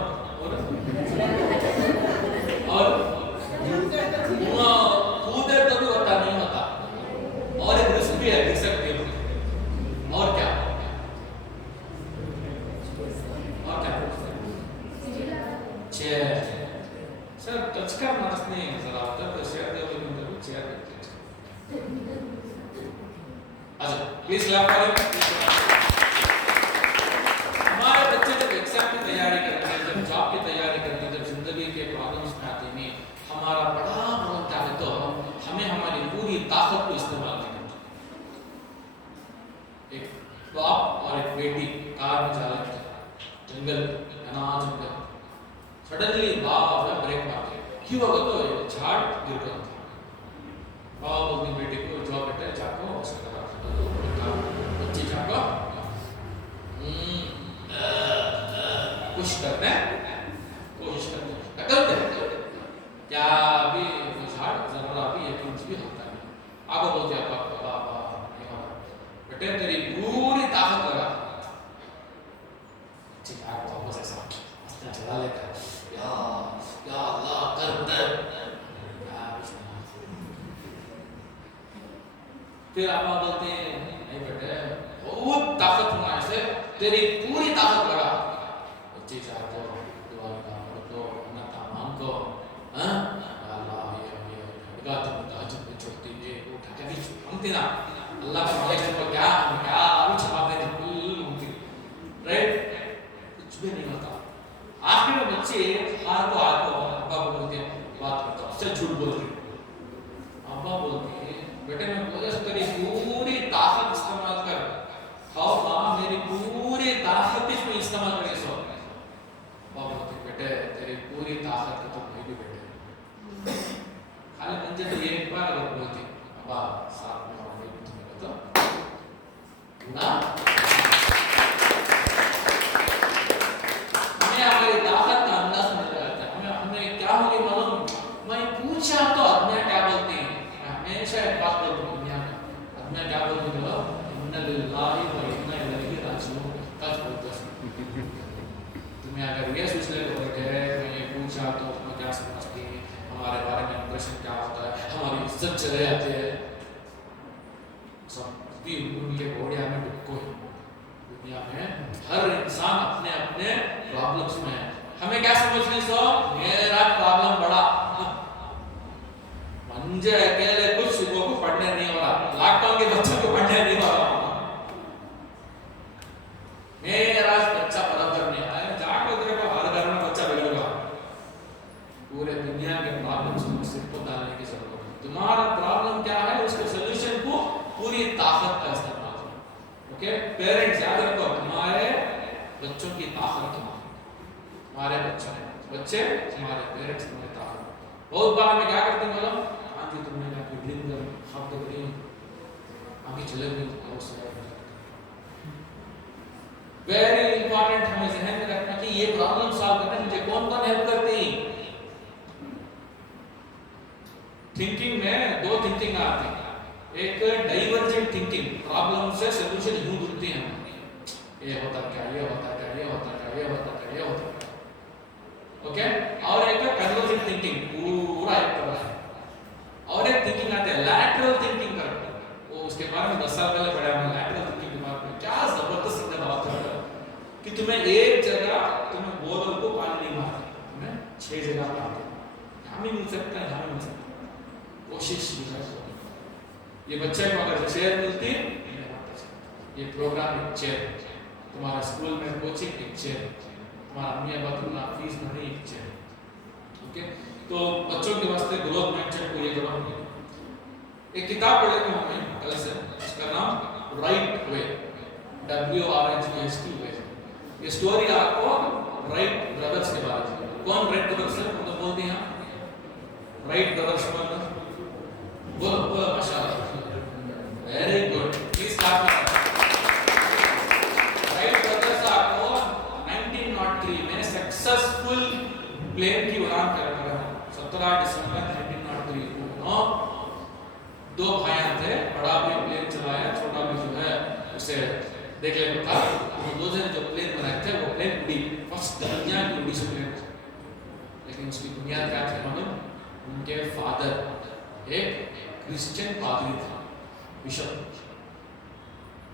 और कूदे तो भी होता नहीं होता, और एक रिस्क भी है, गिर सकते हो, और क्या, चेयर, सर टच करना नहीं जरा, तो शेयर दे, लेकिन चेयर देते, अच्छा प्लीज क्लैप करें। हमारे बच्चे जब एग्जाम की तैयारी करते हैं, जब जॉब की तैयारी करते हैं, जब जिंदगी के प्रॉब्लम्स में आते हैं, हमारा बड़ा रोल क्या है, तो हमें हमारी पूरी ताकत को इस्तेमाल करना चाहिए। एक बाप और एक बेटी कार में जा रहे थे, जंगल अनाज जंगल, सडनली बाप ने ब्रेक मार दिया, क्यों होगा, तो झाड़ गिर गया था, बाप अपनी बेटी को जो बेटे जाको बच्ची जाको कुछ करने कोशिश करते क्या, अभी झाड़ जरा भी 1 इंच भी हलता नहीं, आगे बोलते पापा बेटे तेरी पूरी ताकत लगा, ठीक है वापस ऐसा चला लेता है, या अल्लाह कर दे, फिर आप बोलते हैं नहीं बेटे बहुत ताकत होना, ऐसे तेरी पूरी ताकत लगा, बच्चे चाहते हो दुआ तो अन्नता मांगो, हाँ अल्लाह ये लगा तुम ताजुब में छोड़ती है, वो ठाके भी मांगते ना, अल्लाह का मालिक को क्या अभी छुपाते हैं, राइट, कुछ भी नहीं होता, आखिर में बच्चे हार को अब्बा को बोलते हैं, बात करता उससे झूठ बोलते, अब्बा बोलते हैं बेटे मैं बोले तेरी पूरी ताकत इस्तेमाल कर, खाओ माँ मेरी पूरी ताकत इसमें इस्तेमाल करे, सो बाबा बोलते बेटे तेरी पूरी ताकत का तो भाई भी बेटे, खाली मुझे तो एक बार अगर बोलती अब्बा साथ में और तुम्हें तो ना, हमें हमारी ताकत का अंदाज नहीं लगाता, हमें क्या होगी मालूम, मैं पूछा तो अपने क्या बोलते हैं, हमेशा एक बात बोलते हैं दुनिया में, अपने क्या बोलते हैं, इन्ना लिल्लाहि व इन्ना इलैहि राजिऊन, कच बोलते हैं, तुम्हें अगर ये सोच ले बैठे मैं ये पूछा तो उसमें क्या समझती है, हमारे बारे में इंप्रेशन क्या होता है, हमारी इज्जत चले जाती है, सब भी उनके घोड़िया में डुबको है, दुनिया में हर इंसान अपने अपने प्रॉब्लम्स में है, हमें क्या समझने सो मेरा प्रॉब्लम बड़ा, मुझे अकेले कुछ सुबह को पढ़ने नहीं हो रहा, लॉकडाउन के बच्चों को पढ़ने नहीं हो रहा, मेरा बच्चा बराबर नहीं आया, जाकर देखो हर घर में बच्चा बिगड़ेगा, पूरे दुनिया के प्रॉब्लम्स को सिर पर डालने की जरूरत है, तुम्हारा प्रॉब्लम क्या है उसके सॉल्यूशन को पूरी ताकत का इस्तेमाल करो, ओके पेरेंट्स याद रखो, तुम्हारे बच्चों की ताकत तुम्हारे बच्चे तुम्हारे पेरेंट्स तुम्हारी ताकत, बहुत बार मैं क्या करते हैं बोलो, हाँ जी तुमने आपकी ड्रीम कर आप तो करिए आगे चले गए आउटसाइड। वेरी इंपॉर्टेंट हमें ध्यान में रखना कि ये प्रॉब्लम सॉल्व करने में मुझे कौन कौन हेल्प करती है। थिंकिंग में दो थिंकिंग आती है, एक डाइवर्जेंट थिंकिंग, प्रॉब्लम से सॉल्यूशन यूं ढूंढते हैं, ये होता क्या, ये होता क्या, ये होता क्या, ये होता क्या, ये होता क्या, ओके। और एक कन्वर्जेंट थिंकिंग, पूरा एक तरफ है। और एक थिंकिंग आती है लैटरल थिंकिंग करके, वो उसके बारे में 10 साल पहले पढ़ा हमने लैटरल थिंकिंग के बारे में। क्या जबरदस्त हमने बात कर रहा है कि तुम्हें एक जगह तुम्हें बोतल को पानी नहीं मारते, तुम्हें 6 जगह मारते, यहाँ भी मिल सकता है, यहाँ भी मिल सकता है, कोशिश भी करो। ये बच्चे को अगर चेयर मिलती है, ये प्रोग्राम एक चेयर, तुम्हारा स्कूल में कोचिंग एक चेयर, तुम्हारा अम्मी अब्बा तुम्हारा फीस भरने एक चेयर, ओके। तो बच्चों के वास्ते ग्रोथ माइंडसेट को ये करो। एक किताब पढ़े थे हमने कल से, इसका नाम राइट वे, WRIGHT वे। ये स्टोरी आपको राइट ब्रदर्स के बारे में। कौन राइट ब्रदर्स है, तो बोलते हैं राइट ब्रदर्स कौन है? बोलो बोलो, माशाल्लाह, very good, please clap. Wright brothers आपको 1903 में सक्सेसफुल प्लेन की उड़ान कर रहा है। 17 दिसंबर 1903 को 2 भाई थे, बड़ा भी प्लेन चलाया, छोटा भी जो है उसे देख लेता था। वो दो जने जो प्लेन बनाए थे वो प्लेन उड़ी, फर्स्ट दुनिया की उड़ी से प्लेन। लेकिन उसकी बुनियाद क्या थी मालूम? उनके फादर एक क्रिश्चियन पादरी था, बिशप।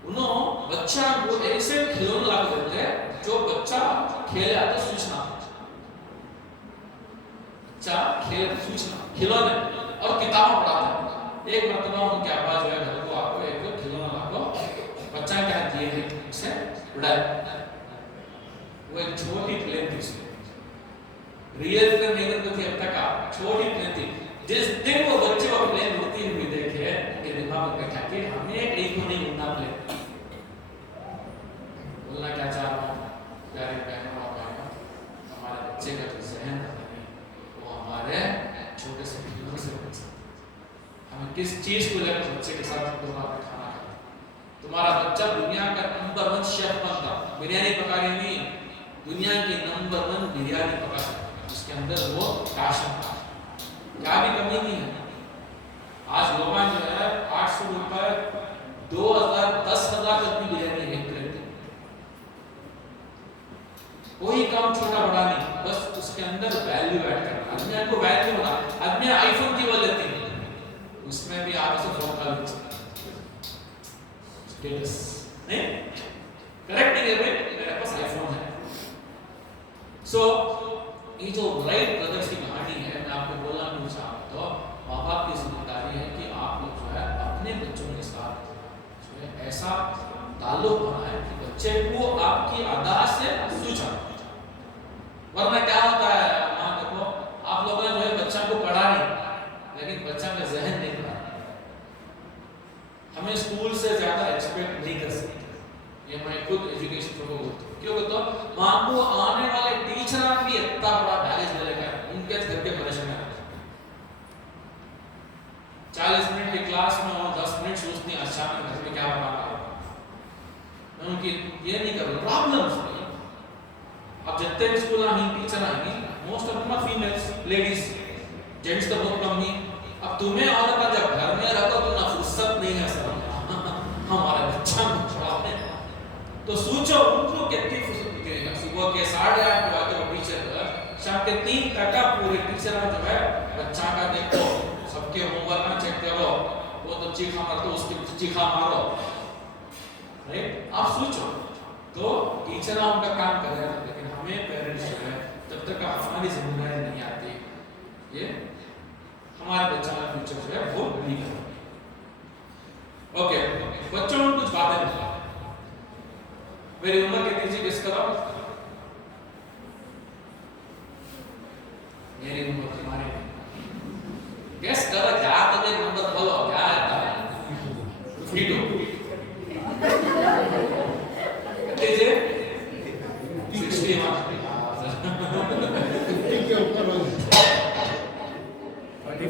उन्होंने बच्चा को ऐसे खिलौने ला के देते जो बच्चा खेले आते सूचना, बच्चा खेल सूचना खिलौने और किताब पढ़ाते। एक मरतबा उनके अब्बा जो है घर को आपको एक खिलौना लाको, बच्चा क्या दिए है उसे उड़ाए। वो एक छोटी प्लेन थी, रियल प्लेन नहीं करती थी अब तक, छोटी प्लेन थी। जिस दिन वो बच्चे को प्लेन उड़ती हुई देखे, उनके दिमाग में बैठा कि हमें एक को नहीं उड़ना प्लेन। बोलना क्या चाह रहा हूँ प्यारे बहनों और भाइयों, हमारे बच्चे का जो ज़हन है वो हमारे छोटे से खिलौने से बन सकता है। हमें किस चीज़ को लेकर बच्चे के साथ खाना खाना है। तुम्हारा बच्चा दुनिया का नंबर 1 शेफ बनता, बिरयानी पकाने नहीं, दुनिया की नंबर 1 बिरयानी पका सकता, उसके अंदर वो पैशन था, क्या भी कमी नहीं है। आज लोग जो है 800 रुपए 2000 10,000 तक भी बिरयानी एक प्लेट, कोई काम छोटा बड़ा नहीं, बस उसके अंदर वैल्यू ऐड करना। आदमी को वैल्यू बना, आदमी आईफोन की वो लेते हैं, उसमें भी आपसे फोन कॉल स्टेटस नहीं, करेक्ट नहीं है भाई, मेरे पास आईफोन है। सो ये जो राइट ब्रदर्स की कहानी है, मैं आपको बोलना नहीं चाहता, तो माँ बाप की जिम्मेदारी है कि आप लोग जो है अपने बच्चों के साथ जो है ऐसा ताल्लुक बनाए कि बच्चे को आपकी अदा से सूझा। वरना क्या होता है, हाँ देखो आप लोगों ने जो है बच्चा को पढ़ा नहीं, लेकिन बच्चा का जहन नहीं पढ़ा। हमें स्कूल से ज्यादा एक्सपेक्ट नहीं कर सकते, ये मैं खुद एजुकेशन को बोलता हूँ। क्यों बोलता हूँ? माँ को आने वाले टीचर भी इतना बड़ा बैलेंस मिलेगा, उनके घर के परेशान है। 40 मिनट की क्लास में और 10 मिनट सोचती हैं अच्छा मैं घर में क्या बनाना है, मैं उनकी ये नहीं कर रहा प्रॉब्लम्स नहीं। अब जितने भी स्कूल में टीचर आएंगे most of them are females, ladies, gents तो बहुत कम ही। अब तुम्हें औरत का जब घर में रखो तो ना फुर्सत नहीं है सब हमारे बच्चा को पढ़ाने, तो सोचो उनको कितनी फुर्सत मिलेगा। सुबह के 8:30 बजे वो टीचर शाम के 3 तक पूरे टीचर जो है बच्चा का देखो, सबके होमवर्क ना चेक करो, वो तो चीखा मारो तो उसकी चीखा मारो, राइट? आप सोचो, तो टीचर उनका काम कर रहे हैं, लेकिन हमें पेरेंट्स जो है जब तक हमारी जिम्मेदारी नहीं आती, ये हमारे बच्चा का फ्यूचर जो है वो नहीं कर। ओके, बच्चों में कुछ बातें बताओ। मेरी उम्र कितनी थी गेस करो? मेरी उम्र तुम्हारी गेस करो, क्या तो एक नंबर बोलो, क्या आता है? 52 60 50 के ऊपर हो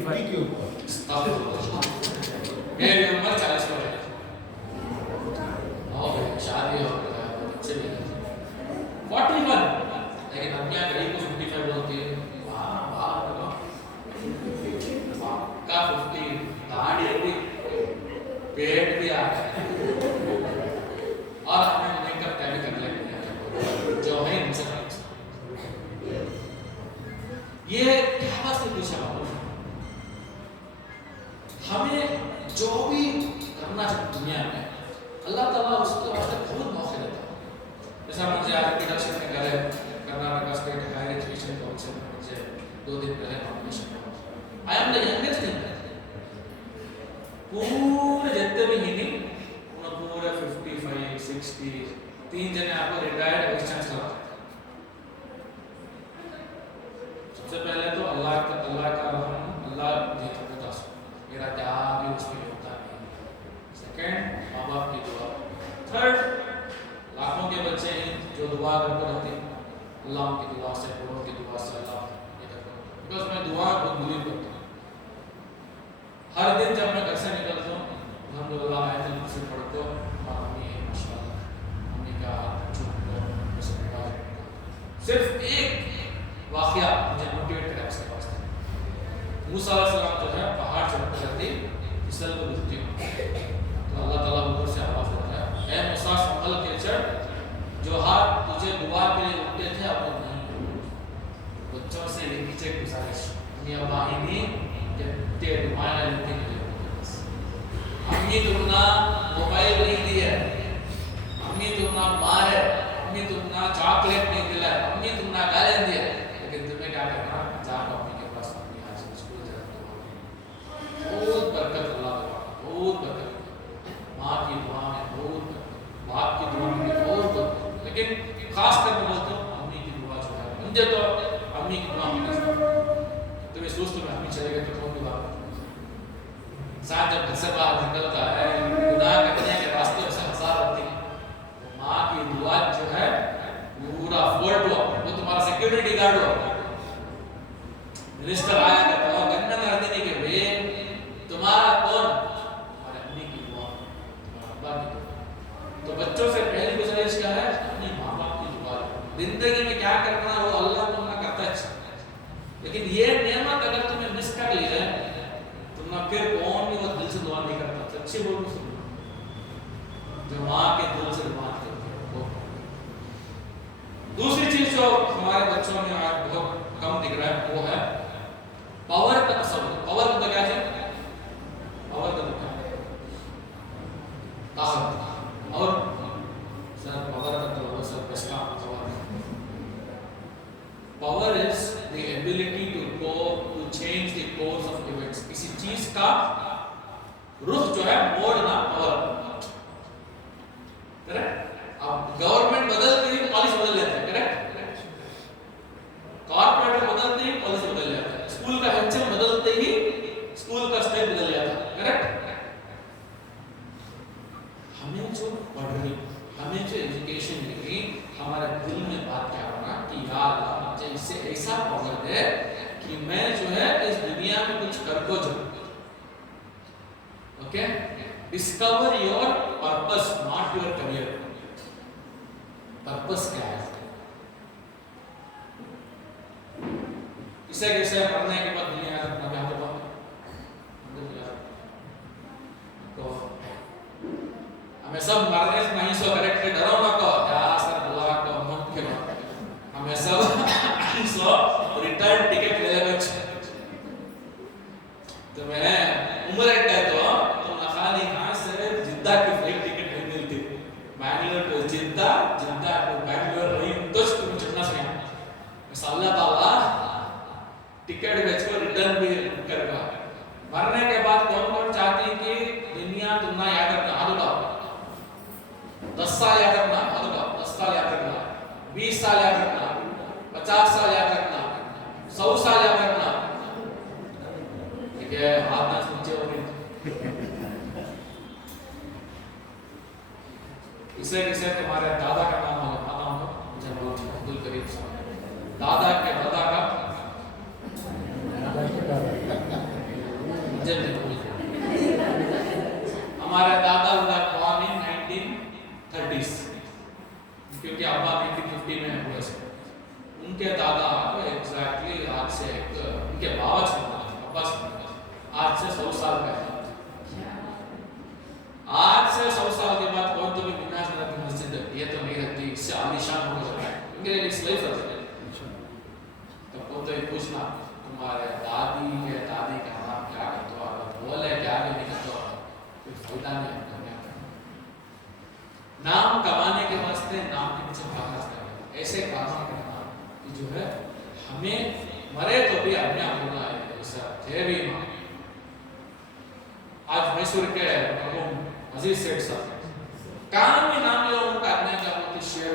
55 के ऊपर मेरी उम्र 40 हो रही है और शादी हो गई है बच्चे भी 41 लेकिन अब क्या कहीं को 55 बोलती है वाह वाह का 50 दाढ़ी भी पेट भी आ गया और हमें मेकअप क्या भी कर लेंगे जो है इनसे ये क्या बात है पूछा हमें जो भी करना चाहिए दुनिया में अल्लाह ताला उसको वास्ते बहुत मौके देता है जैसा मुझे आज इंट्रोडक्शन में करे Karnataka state higher education council में मुझे 2 दिन पहले nomination I am the youngest in पूरे जितने भी हिंदी पूरे 55 60 3 जने आपको रिटायर्ड वाइस चांसलर सबसे पहले तो अल्लाह का रहम अल्लाह देता है मेरा त्याग भी उसके लिए होता है सेकंड माँ बाप की दुआ थर्ड लाखों के बच्चे हैं जो दुआ करते रहते हैं अल्लाह की दुआ से बड़ों की दुआ से अल्लाह बिकॉज मैं दुआ बहुत बिलीव करता हूँ हर दिन जब मैं घर से निकलता हूँ अल्हम्दुलिल्लाह आयतुल कुर्सी पढ़ता हूँ मम्मी है माशाल्लाह मम्मी का हाथ छूटता हूँ सिर्फ एक वाकया मुझे मोटिवेट करा उसके पास मूसा अलैहिस्सलाम जो है पहाड़ चढ़ते रहते फिसल को गिरती तो अल्लाह ताला ऊपर से आवाज देता है ए मूसा संभल के चढ़ जो हाथ तुझे दुआ के लिए उठते थे अब नहीं बच्चों से एक पीछे गुजारिश ये वाहिनी जब ते दुआएं लेते हैं अम्मी तुमना मोबाइल नहीं दिया अम्मी तुमना मार है अम्मी तुमना चॉकलेट नहीं दिला अम्मी तुमना गाली दिया लेकिन तुम्हें क्या करना जाओ अम्मी के पास अम्मी आज स्कूल जाते बहुत बरकत अल्लाह बहुत बरकत माँ की दुआ में बहुत बाप की दुआ में बहुत बरकत लेकिन खास कर मैं बोलता हूँ अम्मी की दुआ जो है मुझे तो अम्मी की दुआ में तो मैं सोचता हूँ अम्मी चले गए तो कौन दुआ इंसान जब घर से बाहर निकलता है गुनाह करने के रास्ते से हंसा रहती है तो माँ की दुआ जो है पूरा फोर्ट हो वो तुम्हारा सिक्योरिटी गार्ड हो मिनिस्टर आया कहता है गन्ना कर देने के वे तुम्हारा कौन हमारे अम्मी की दुआ तुम्हारा अब्बा की दुआ तो बच्चों से पहली गुजारिश क्या है अपनी माँ बाप की दुआ जिंदगी में क्या करना वो अल्लाह तुम्हारा करता है लेकिन ये नेमत अगर तुम्हें मिस कर ली है तुमने फिर कौन भी वो दिल से दुआ नहीं करता सच्ची बोलो सुनो जो माँ के दिल से दुआ करती है वो दूसरी चीज जो हमारे बच्चों में आज बहुत कम दिख रहा है वो है पावर का तसव्वुर पावर का क्या है पावर का क्या ताकत और सर पावर का तो सर किसका power is the ability to go to change the course of events किसी चीज का रुख जो है मोड़ना पावर करेक्ट अब गवर्नमेंट बदलती है पॉलिसी बदल जाती है करेक्ट कॉर्पोरेट बदलते ही पॉलिसी बदल जाती है स्कूल का एचएम बदलते ही स्कूल का स्टाइल बदल जाता है करेक्ट हमें जो पढ़नी हमें जो एजुकेशन मिली हमारे दिल में बात क्या होना कि यार अल्लाह मुझे इससे ऐसा पावर दे कि मैं जो है इस दुनिया में कुछ कर को जाऊं okay discover your purpose not your career purpose क्या है इसे कैसे मरने के बाद दुनिया में अपना क्या होगा तो हमें सब मरने से नहीं सो करेक्ट डरो ना को क्या सर अल्लाह को हम के हमें सब सो रिटर्न टिकट ले लेगा तो मैं उम्र का तो खाली कहां से जिद्दा की फ्लाइट टिकट नहीं मिलती Bangalore to Jeddah Jeddah to Bangalore रही तो तुम चलना सही अल्लाह ताला टिकट बेचकर रिटर्न भी करेगा मरने के बाद कौन कौन चाहती है कि दुनिया तुमना याद रखना हाथ उठाओ 10 साल याद रखना हाथ उठाओ 10 साल याद रखना 20 साल याद रखना 50 साल याद रखना 100 साल याद रखना ठीक है हाथ ना नीचे हो गए इसे किसे तुम्हारे दादा का नाम होगा पता होगा मुझे बोलो अब्दुल करीम साहब दादा के दादा का पंजाब में बोल हमारे दादा वर born in 1930s क्योंकि अब्बा 1950 में हुए थे उनके दादा एग्जैक्टली आज से उनके बाबा से अब्बा से आज से 100 साल पहले आज से 100 साल के बाद कौन तो भी बिना की मस्जिद ये तो नहीं रहती इससे आलीशान हो जाता है उनके लिए स्लेव रहते हैं तो वो तो ये पूछना तुम्हारे दादी के दादी का नाम क्या करते हो अगर बोले क्या भी नहीं करते हो कोई फायदा नहीं करने का नाम कमाने के वास्ते नाम के पीछे भागना चाहिए ऐसे काम करना कि जो है हमें मरे तो भी अन्य होना है ऐसा थे भी आज मैसूर के मरहूम अजीज सेठ साहब काम में नाम लो उनका अन्य का बहुत शेयर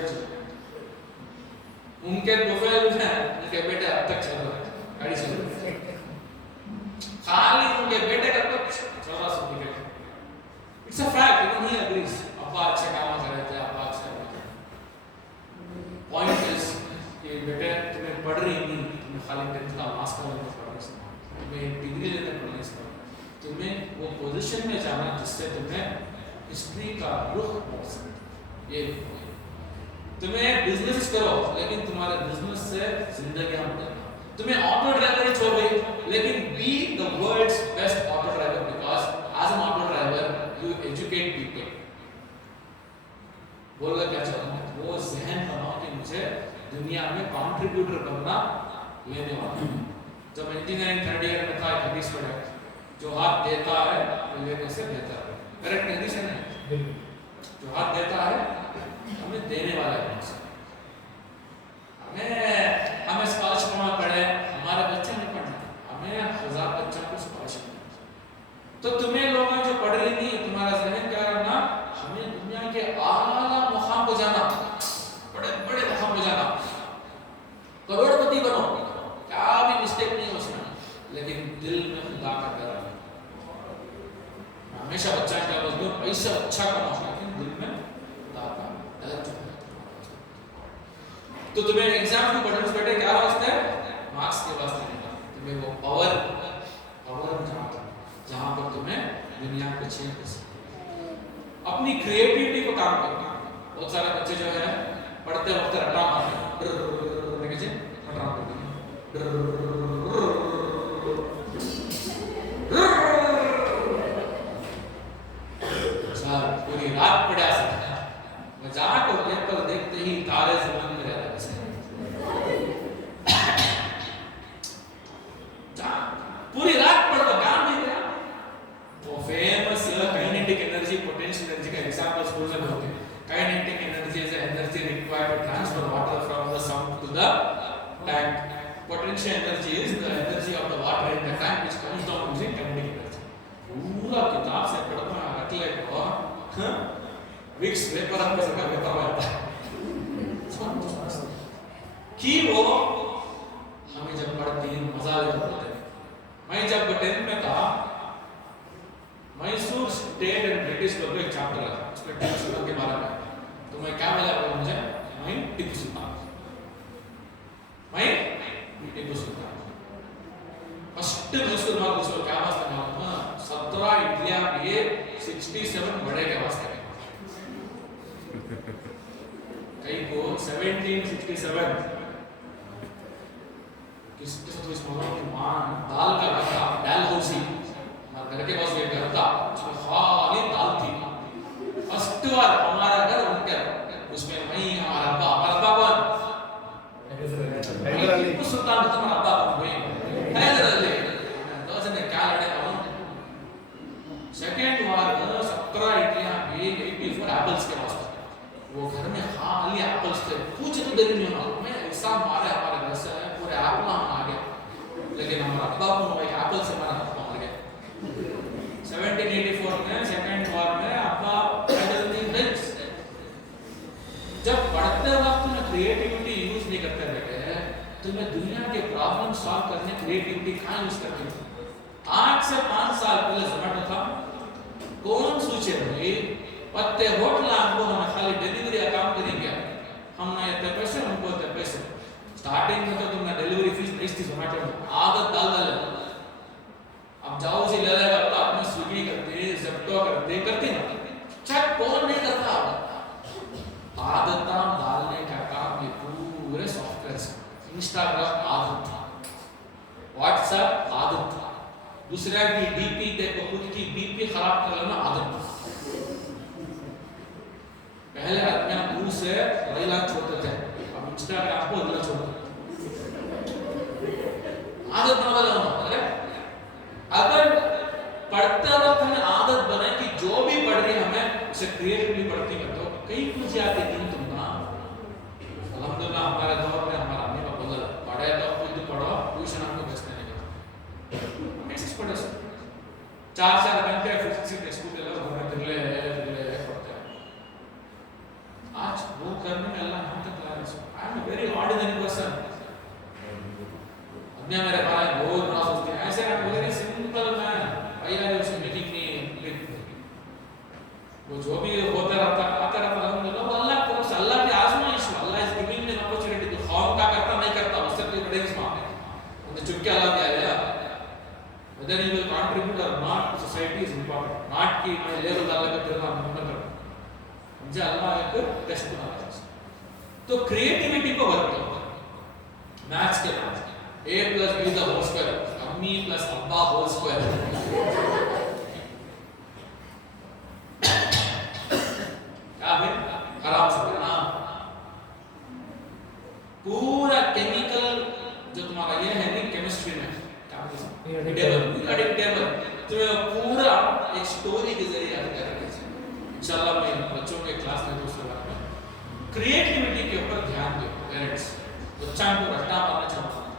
उनके प्रोफाइल में उनके बेटे अब तक चल रहे हैं गाड़ी चल रही है खाली उनके बेटे का कुछ चौरा सौ ticket it's a fact even he agrees अब्बा अच्छे काम कर रहे थे अब्बा अच्छे पॉइंट इज कि बेटे तुम्हें पढ़ रही नहीं तुम्हें खाली 10th का मास्टर लेने पड़ रहा है तुम्हें डिग्री लेने पड़ रही है तुम्हें वो पोजीशन में जाना जिससे तुम्हें हिस्ट्री का रुख हो सके ये तुम्हें बिजनेस करो लेकिन तुम्हारे बिजनेस से जिंदगी बदलना तुम्हें ऑटो ड्राइवर छोड़ गई लेकिन be the world's best auto driver because as an auto driver you educate people बोलगा क्या चाहता हूं वो जहन बनाओ कि मुझे दुनिया में कंट्रीब्यूटर बनना लेने वाला जब इंजीनियरिंग थर्ड ईयर में था हदीस पढ़ा जो हाथ देता है वो लेने से बेहतर है करेक्ट हदीस है ना जो हाथ देता है हमें देने वाला है हमें स्कॉलरशिप में पढ़े हमारे बच्चे नहीं पढ़ना हमें 1000 बच्चों को स्कॉलरशिप तो तुम्हें लोग जो पढ़ रही नहीं तुम्हारा जहन क्या करना हमें दुनिया के आला मुकाम को जाना बड़े बड़े मुकाम को जाना करोड़पति बनो क्या भी मिस्टेक नहीं हो सकता लेकिन दिल में खुदा का डर हमेशा बच्चा क्या बोलते हो पैसा अच्छा कमाओ लेकिन दिल में खुदा का डर तो तुम्हें एग्जाम में पढ़ने बैठे क्या वास्ते है मार्क्स के वास्ते नहीं तुम्हें वो पावर जहां पर तुम्हें दुनिया को चेंज कर सकते अपनी क्रिएटिविटी को काम करना बहुत सारे बच्चे जो है पढ़ते वक्त रटा मारते हैं पूरी रात पढ़ा सकता है मजाक और पेपर देखते ही तारे जमीन में रहते पूरी रात पढ़ दो काम नहीं किया वो famous kinetic energy potential energy का एग्जांपल स्कूल में होते हैं kinetic energy is energy required to transfer water from the sump to the tank potential energy is the energy of the water in the tank which comes down using kinetic energy पूरा किताब से पढ़ना अगले को Vicks paper पे सबका paper आता है कि वो हमें जब पढ़ती मजा लेते थे मैं जब 10th में था मैसूर स्टेट एंड ब्रिटिश लोग एक चैप्टर है उसमें टिप्पू सुल्तान के बारे में तो मैं क्या मिला मुझे मैं टिप्पू सुल्तान फर्स्ट मैसूर में उसको क्या वास्ते मालूम 17 इडलियां ये 67 बड़े के वास्ते कई को 1767 किसके साथ इस मामले में मान दाल का बचा दाल होसी हमारे घर के पास एक घर था उसमें खाली दाल थी फर्स्ट बार हमारा घर उनके उसमें मैं हमारा अब्बा कौन टिप्पू सुल्तान तो हमारा अब्बा कौन भाई हैदर अली तो उसने क्या लड़े था सेकंड वार 17 इडलियां भी 84 एप्पल्स के वास्ते वो घर में खाली एप्पल्स थे कुछ तो देर नहीं होना मैं ऐसा मारे हमारे घर से पूरे एप्पल हम आ गए लेकिन हमारा अब्बा को एक एप्पल से मारा था मर गए 1784 में सेकंड वॉर में अब्बा ब्रिज जब पढ़ते वक्त में क्रिएटिविटी यूज नहीं करते बेटे तो मैं दुनिया के प्रॉब्लम सॉल्व करने क्रिएटिविटी कहां यूज करती हूं आज से 5 साल पहले जोमेटो था कौन सोचे भाई पत्ते होटल हमको हम खाली डिलीवरी का काम करेंगे हम ना इतने पैसे हमको इतने पैसे स्टार्टिंग में तो तुमने डिलीवरी फीस नहीं थी जोमेटो में आदत डाल अब जाओ जी ले ले दूसरा की डीपी देखो, खुद की बीपी खराब कर लेना आदत। पहले आदमी मुंह से रीला छोड़ते थे, अब इंस्टाग्राम को रीला छोड़ते हैं। आदत बना लो। अगर पढ़ते वक्त हमें आदत बने कि जो भी पढ़ रही हमें उसे क्रिएटिवली पढ़ती है, तो कई कुछ आते दिन तुम ना अल्हम्दुलिल्लाह हमारे दौर में हमारा अम्मी का बोला पढ़े तो खुद पढ़ो, ट्यूशन आपको बेचने नहीं करता। ऐसे पढ़े 4-4 घंटे फिजिक्स की टेक्स्ट बुक ले लो, घर में फिर ले पढ़ते हैं। आज वो करने में अल्लाह हम तक लाया। I am very ordinary person. दुनिया मेरे बारे में बहुत बड़ा सोचते हैं, ऐसे आप वेरी सिंपल मैन, भैया उसकी मीटिंग नहीं वो जो भी होता रहता अल्हम्दुलिल्लाह, वो अल्लाह की तरफ से, अल्लाह की आजमाइश है। Allah is giving me an opportunity to खौम का करता नहीं करता उससे कोई बड़े इसमें उन्हें चुप के अल्लाह दिया है। whether you will contribute or not to society is important, not कि मैं लेवल डालने का तेरा नाम नहीं करता। मुझे अल्लाह एक टेस्ट बना रहा है। तो क्रिएटिविटी को वर्क करो। मैथ्स के बाद a plus b the whole square, अम्मी plus अब्बा whole square। क्या है? खराब से ना पूरा केमिकल जो तुम्हारा ये है कि केमिस्ट्री में क्या टेबल तुम्हें पूरा एक स्टोरी के जरिए याद करेंगे। इंशाल्लाह मैं बच्चों के क्लास में दूसरे बार में क्रिएटिविटी के ऊपर ध्यान दो। पेरेंट्स बच्चा को रट्टा मारना चाहता है,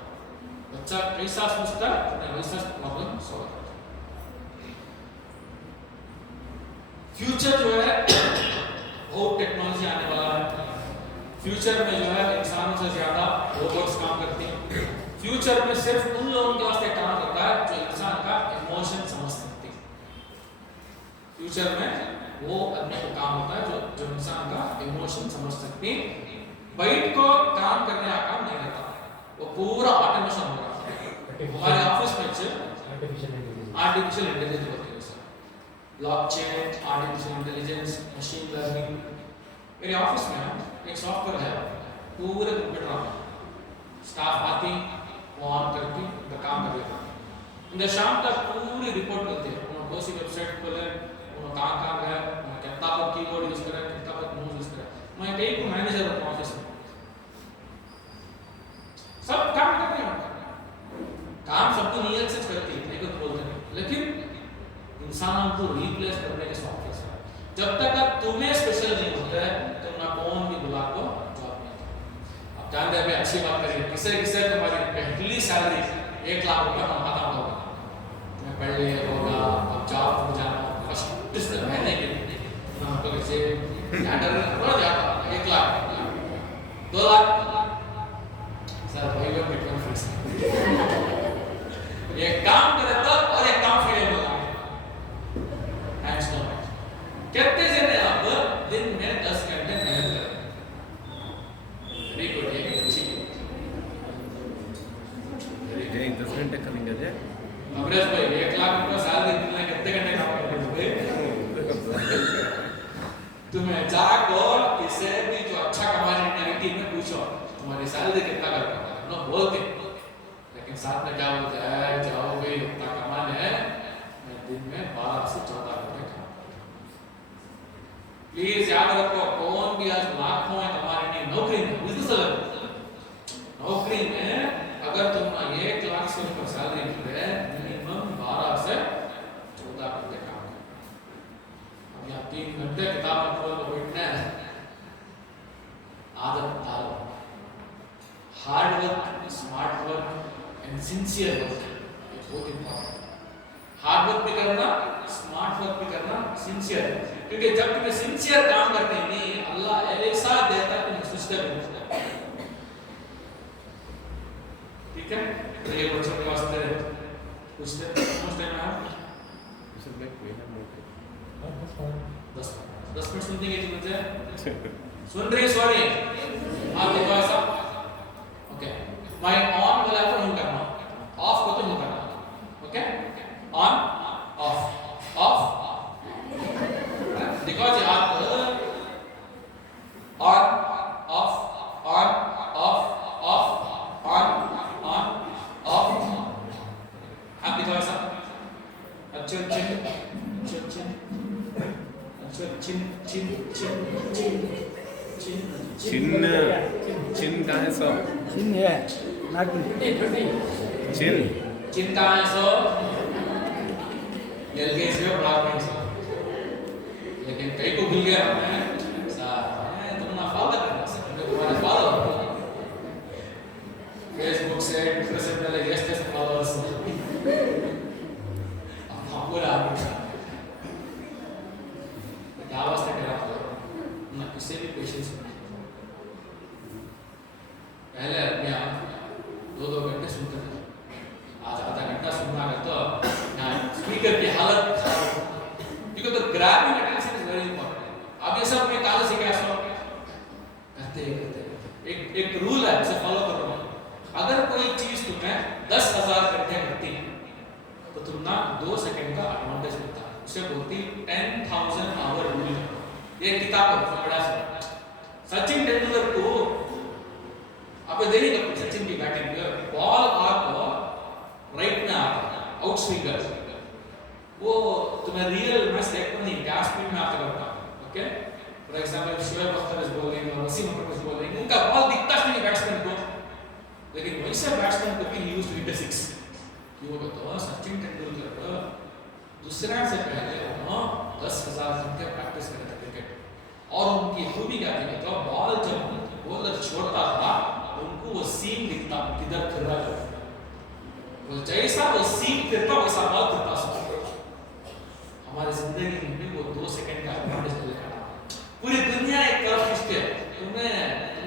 बच्चा कैसा सोचता है मैं वैसा प्रॉब्लम सॉल्व करता हूं। फ्यूचर जो है बहुत टेक्नोलॉजी आने वाला है। फ्यूचर में जो है इंसानों से ज्यादा रोबोट्स काम करते हैं। फ्यूचर में सिर्फ उन लोगों के वास्ते काम करता है जो इंसान का इमोशन समझ सकते हैं। फ्यूचर में वो आदमी को काम होता है जो इंसान का इमोशन समझ सकते हैं। बैठ को काम करने का काम नहीं रहता, वो पूरा ऑटोमेशन हो रहा है। हमारे ऑफिस में आर्टिफिशियल इंटेलिजेंस होती है, blockchain, artificial intelligence, machine learning. मेरे ऑफिस में एक सॉफ्टवेयर है, पूरे कंप्यूटर में स्टाफ आती वो ऑन करती उनका काम कर लेता। उनके शाम तक पूरी रिपोर्ट मिलती है, उन्होंने कौन सी वेबसाइट खोले, उन्होंने कहाँ है, उन्होंने कितना पर कीबोर्ड यूज करा, कितना पर माउस यूज करा। मैं कई को मैनेजर हूँ ऑफिस में, सब काम करते हैं। काम सबको नियत से करती है, नहीं कुछ बोलते नहीं, लेकिन इंसानों को रिप्लेस करने के सॉफ्टवेयर है। जब तक आप तुम्हें स्पेशल नहीं होता है तो ना कौन भी बुला को जॉब नहीं आता। आप जानते हैं अच्छी बात करिए, किसे तुम्हारी पहली सैलरी 1 लाख रुपया खाता होगा, मैं पहले होगा अब जॉब हो जाना फर्स्ट महीने के ना तो कैसे कैडर हो जाता 1 लाख 2 लाख सर भाई लोग बिटकॉइन फ्रेंड्स ये काम करे तो और एक काम फेल होगा। कितने जने आप दिन में 10 घंटे मेहनत करें? वेरी गुड, ये अच्छी 10 घंटे करेंगे जे अमरेश भाई 1 लाख रुपए साल दिन में कितने घंटे काम करोगे? तुम्हें जाको किसी भी जो अच्छा कमाने वाली टीम में पूछो तुम्हारी सैलरी कितना करता है, लोग बोलते लेकिन साथ में क्या बोलते हैं, जाओगे इतना कमाने है मैं दिन में 12 से 14 घंटे काम। प्लीज याद रखो, कौन भी आज लाखों में कमा रहे हैं नौकरी में, बिजनेस नौकरी में अगर तुम 1 लाख से ऊपर सैलरी है मिनिमम 12 से 14 घंटे काम करो। अब यहाँ 3 घंटे किताब खोल लो बैठना है, आदत डालो। Hard work, smart work and sincere work बहुत इंपॉर्टेंट। हार्ड वर्क भी करना, स्मार्ट वर्क भी करना, सिंसियर, क्योंकि जब तुम्हें सिंसियर काम करते हैं नहीं अल्लाह ऐसा देता है तुम्हें सोचते नहीं। ठीक है, तो ये बच्चों के वास्ते कुछ समझते हैं आप सर मैं कोई ना मोटे 10 मिनट सुनते हैं कि मुझे सुन रही सॉरी आप देखो ऐसा ओके। मैं ऑन बोला तो नहीं करना, ऑफ को तो नहीं करना। ओके, ऑन ऑफ ऑफ देखो जी आप on off on off of on on off आप देखो ऐसा Anchal chin, chin chin, anchal chin chin chin chin chin चिन चिन कहाँ है सब चिन है नाक में चिन chin कहाँ है सो? LKG में ब्लॉक में सो। लेकिन कई को भूल गया मैं तुम ना फॉलो करना सकते तुम्हारे फॉलो फेसबुक से ट्विटर से पहले गेस्ट फॉलोअर्स पूरा क्या अवस्था करा ना किसी भी पेशेंस पहले अपने आप 2-2 घंटे सुनते थे आज आधा घंटा सुनना है तो ना स्पीकर की हालत क्योंकि तो grabbing attention is very important अब ये सब मैं कहाँ से क्या करते एक रूल है उसे फॉलो करो अगर कोई चीज तुम्हें 10,000 घंटे करती है तो तुम ना 2 सेकंड का एडवांटेज मिलता है उसे बोलती 10,000 आवर रूल ये किताब है बड़ा सा सचिन तेंदुलकर को आप देखिएगा सचिन की बैटिंग बॉल आपको राइट में आता है आउट स्विंगर वो तुम्हें रियल मैच देखते नहीं क्या स्पीड में आता करता okay for example Shoaib Akhtar is bowling और वसीम अख्तर इज बॉलिंग उनका बॉल दिखता नहीं बैट्समैन को लेकिन वैसे बैट्समैन को भी यूज्ड टू हिट 6 क्यों बताओ सचिन तेंदुलकर दूसरा से पहले वो 10,000 घंटे प्रैक्टिस करते थे क्रिकेट और उनकी खूबी क्या थी तो बॉल जब बॉलर छोड़ता था उनको वो सीम दिखता किधर फिर रहा है वो जैसा वो सीम फिरता वैसा बॉल फिरता सब हमारी जिंदगी में भी वो 2 सेकंड का एडवांटेज लेकर पूरी दुनिया एक तरफ खींचती है तुम्हें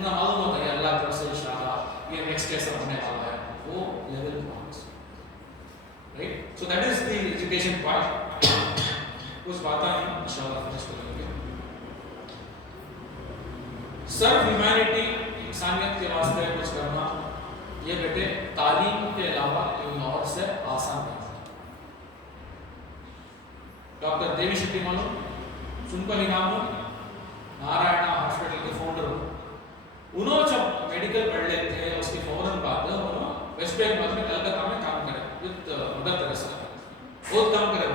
मालूम होता है अल्लाह की तरफ से इशारा ये नेक्स्ट कैसा होने वाला है वो level points right so that is the education part कुछ बातें हैं इंशाल्लाह फिनिश करेंगे सर्व ह्यूमैनिटी इंसानियत के वास्ते कुछ करना ये बेटे तालीम के अलावा कहीं और से आसान नहीं डॉक्टर देवी शेट्टी मालूम सुनकर ही नाम नारायणा हॉस्पिटल के फाउंडर उन्होंने जब मेडिकल पढ़ लेते थे उसके फौरन बाद उन्होंने वेस्ट बंगाल में कलकत्ता में काम करे विद मदर तेरेसा बहुत काम करे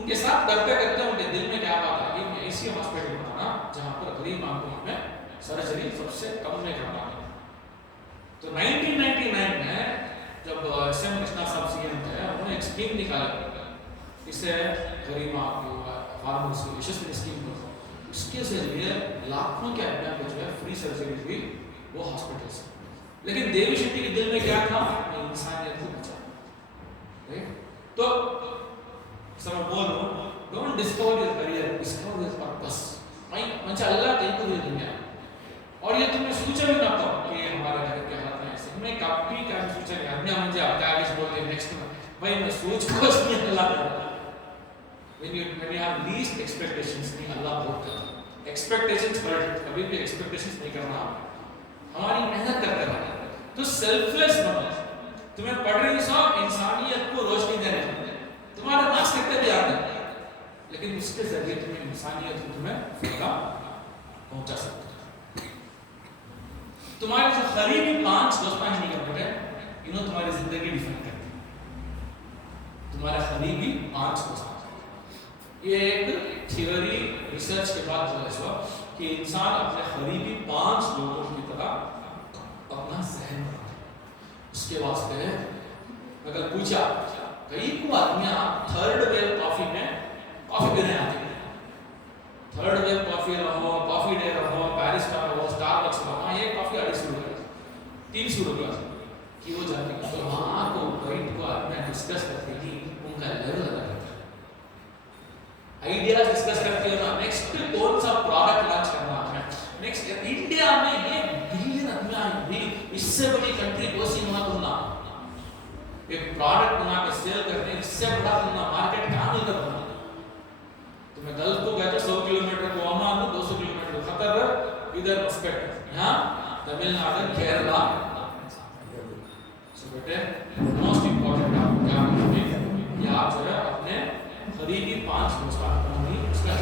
उनके साथ करते करते उनके दिल में क्या बात आ गई मैं ऐसी हॉस्पिटल बनाना जहां पर गरीब आंखों में सर्जरी सबसे कम में करना है तो 1999 में जब SM कृष्णा साहब सीएम थे उन्होंने एक स्कीम निकाला इसे गरीब आंखों फार्मर्स की यशस्वी स्कीम उसके जरिए लाखों के आदमियों को जो है फ्री सर्जरी हुई वो हॉस्पिटल से लेकिन देवी शेट्टी के दिल में क्या था इंसानियत को बचाना राइट तो सब बोल रहा हूं don't discover your career discover your purpose भाई म्हणजे अल्लाह तेको दे दुनिया और ये तुम्हें सोचा भी ना था कि हमारा घर के हालात में ऐसे मैं कभी क्या सोचा नहीं आदमी म्हणजे आपका आगे बोलते नेक्स्ट भाई मैं सोच कुछ नहीं अल्लाह when you have least expectations नहीं अल्लाह बहुत करता expectations but कभी भी expectations नहीं करना हमारी मेहनत करते रहना तो selfless बनो तुम्हें पढ़ रही सो इंसानियत को रोशनी देने तुम्हारे पास कितने भी आते लेकिन उसके जरिए तुम्हें इंसानियत को तुम्हें फायदा पहुंचा सकते तुम्हारे जो करीबी 5 दोस्त नहीं करते इन्होंने तुम्हारी जिंदगी डिफाइन करती तुम्हारे करीबी 5 दोस्त ये एक थियोरी रिसर्च के बाद जो है कि इंसान अपने करीबी 5 लोगों की तरह अपना ज़हन बनाता उसके वास्ते अगर पूछा कई को आदमी थर्ड वेव कॉफी में कॉफी पीने आते हैं थर्ड वेव कॉफी रहो कॉफी डे रहो बैरिस्टा रहो स्टारबक्स रहो ये कॉफी 250 रुपये 300 रुपये कि वो जाती है तो वहाँ को राइट को आदमी डिस्कस करते कि उनका लेवल अलग है आइडियाज डिस्कस करते हो ना नेक्स्ट कौन सा प्रोडक्ट लॉन्च करना है नेक्स्ट इंडिया में ये बिलियन आदमी इससे बड़ी कंट्री कौन सी बना तुमना एक प्रोडक्ट बना के सेल करने इससे बड़ा तुमना मार्केट कहाँ नहीं करना तुम्हें गल्फ को गए तो 100 किलोमीटर गोवा 200 किलोमीटर खतर इधर मस्कट यहाँ तमिलनाडु केरला सो बेटे मोस्ट इम्पोर्टेंट आप क्या करेंगे कि आप जो है अपने करीबी 5 दोस्त नहीं उसका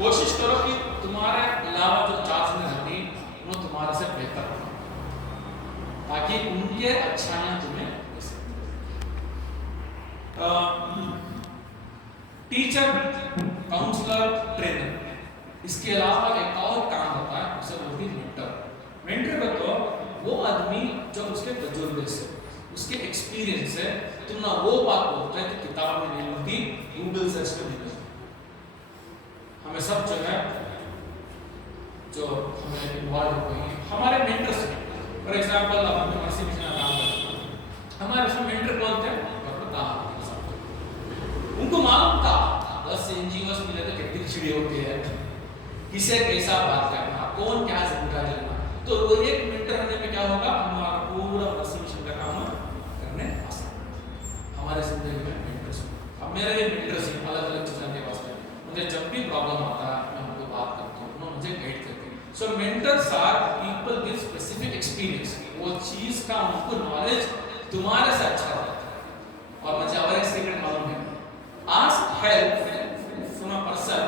कोशिश करो कि तुम्हारे अलावा जो 4 जने रहती वो तुम्हारे से बेहतर हो ताकि उनके अच्छाइयाँ तुम्हें टीचर, काउंसलर, ट्रेनर, इसके अलावा एक और काम होता है, उसे बोलते हैं मेंटर। मेंटर का तो वो आदमी जो उसके तजुर्बे से, उसके एक्सपीरियंस से तुम ना वो बात बोलते हैं कि किताब में नहीं मिलती, गूगल सर्च में नहीं मिलती। हमें सब जो है जो हमें इन्वॉल्व हो गई हमारे मेंटर्स हैं। फॉर एग्जांपल अब हम मर्सी मिशन का काम करते हैं, हमारे उसमें मेंटर कौन थे? उनको मालूम था 10 एनजीओस मिले तो कितनी खिचड़ी होती है, किसे कैसा बात करना, कौन क्या जिम्मेदारी लेना। तो वो एक मेंटर होने में क्या होगा, हमारा पूरा मर्सी मिशन का काम करने आसान हमारे जिंदगी में मेंटर्स। अब मेरे ये मेंटर्स हैं अलग अलग चीज़ों के वास्ते, मुझे जब भी प्रॉब्लम आता है मैं उनको बात करता हूँ, उन्होंने मुझे गाइड करते हैं। So mentors are people with specific experience, वो चीज़ का उनको नॉलेज तुम्हारे से अच्छा होता है। और मुझे और एक सीक्रेट मालूम है, ask help from a person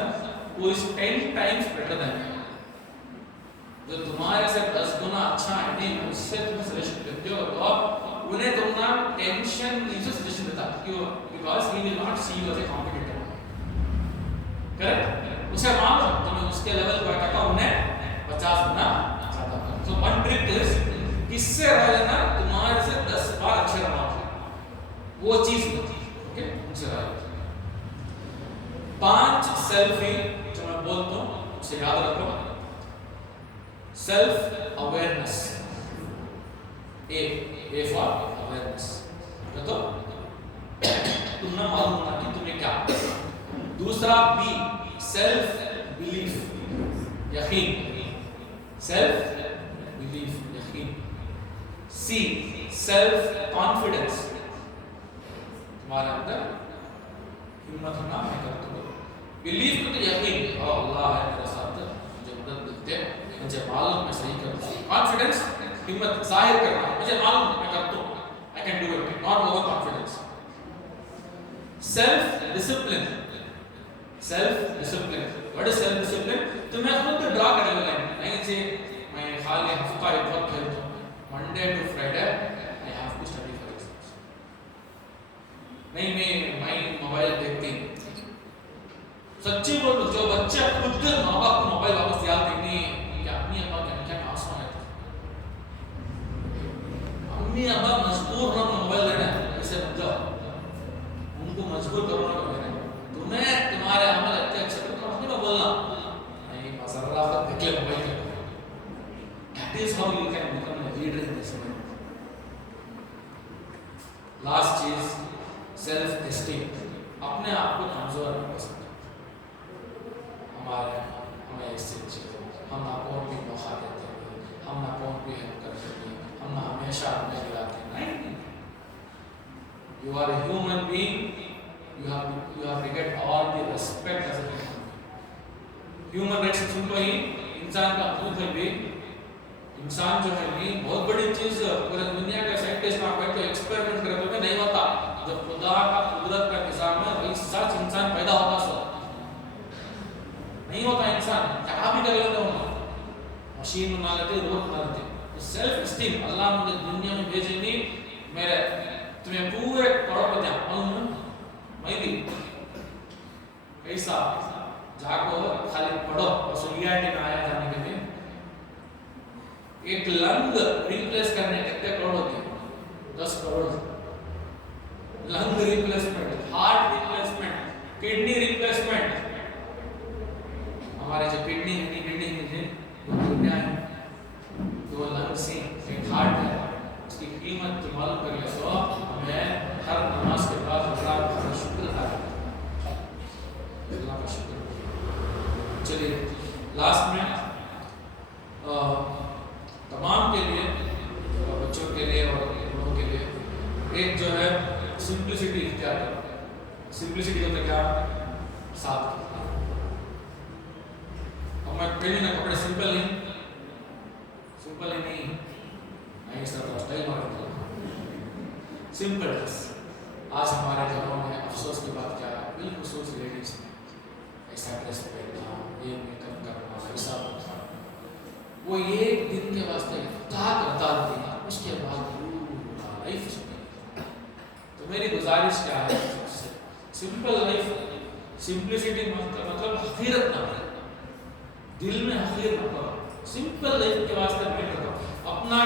who is 10 times better than you, जो तुम्हारे से 10 गुना अच्छा है, नहीं उससे तुम सजेशन देते हो तो उन्हें तुम ना टेंशन नहीं से सजेशन देता, क्यों? Because he will not see you as a competitor, correct? उसे मालूम तुम्हें उसके लेवल पर टका उन्हें 50 गुना ज्यादा कर। सो वन ट्रिक इज किससे रह लेना तुम्हारे से 10 बार अच्छे रहा, वो चीज ओके उनसे रह। 5 सेल्फी जो मैं बोलता हूँ उसे याद रखो। Self awareness, A for awareness, तो तुमने मालूम होना कि तुम्हें क्या। दूसरा बी सेल्फ बिलीफ, यकीन, सेल्फ बिलीफ यकीन। सी सेल्फ कॉन्फिडेंस, तुम्हारे अंदर हिम्मत होना, मैं करता हूँ। बिलीफ को तो यकीन, अल्लाह है मेरे साथ, मुझे मदद मिलती है, मुझे मालूम मैं सही करता हूँ। कॉन्फिडेंस हिम्मत जाहिर करना, मुझे मालूम मैं करता हूँ, I can do it, not over confidence. Self discipline, self discipline, what is self discipline? तुम्हें खुद ड्रा कर लो लाइन, नहीं से मैं खाली हफ्ता एक वक्त खेलता हूँ, Monday to Friday I have to study for exams, नहीं मैं मोबाइल देखती। सच्ची बोलो, जो बच्चे खुद माँ बाप को मोबाइल वापस याद देंगे कि अम्मी अब्बा क्या क्या आसमान है, अम्मी अब्बा मजबूर ना मोबाइल लेना है, इसे मतलब उनको मजबूर करो ना लेना। तुम्हें तुम्हारे अमल अच्छे तो अपने में बोलना नहीं मसला देख ले मोबाइल का। That is how you can become a leader in this world. Last चीज सेल्फ टेस्टिंग, अपने आप को कमजोर नहीं कर सकते। हमें इससे हम ना कौन भी मौका देते हैं, हम ना कौन भी हेल्प करते हैं, हम ना हमेशा अपने गिराते हैं, नहीं। You are a human being, you have to get all the respect as a human being। Human rights सुन लो, ही इंसान का हकूक है भी, इंसान जो है नहीं बहुत बड़ी चीज, पूरे दुनिया के साइंटिस्ट आप बैठो एक्सपेरिमेंट करते हो नहीं होता, जब खुदा का कुदरत का निजाम है वही सच इंसान पैदा होता, सो नहीं होता इंसान, क्या भी कर लेते हो, मशीन बना लेते, रोबोट बना लेते। तो सेल्फ एस्टीम, अल्लाह मुझे दुनिया में भेजेंगे, मेरे तुम्हें पूरे करोड़पति मालूम मैं भी ऐसा जाको खाली पढ़ो और सोलियारिटी में आया जाने के लिए एक लंग रिप्लेस करने कितने करोड़ होते हैं? 10 crore. Lung replacement, heart replacement, kidney replacement. हमारे जो किडनी है वो दुनिया है, दो लंग से एक हार्ट है, उसकी कीमत तो मालूम कर ले। सो हमें हर नमाज के बाद अल्लाह का शुक्र अदा करना, अल्लाह का शुक्र। चलिए लास्ट में तमाम के लिए, बच्चों के लिए और लोगों के लिए एक जो है सिंप्लिसिटी इख्तियार करो। सिंप्लिसिटी होता क्या? साथ। और मैं पहले ना कपड़े सिंपल ही नहीं, नहीं सर स्टाइल मारता सिंपल ड्रेस। आज हमारे घरों में अफसोस की बात क्या है, बिलखुसूस लेडीज में ऐसा ड्रेस पहनना, ये मेकअप करना, ऐसा बनना, वो एक दिन के वास्ते इतना करता देगा, उसके बाद लाइफ। तो मेरी गुजारिश क्या है, सिंपल लाइफ सिंप्लिसिटी मतलब हकीरत ना हो, दिल में हकीर ना करो, सिंपल लाइफ के वास्ते मेहनत करो, अपना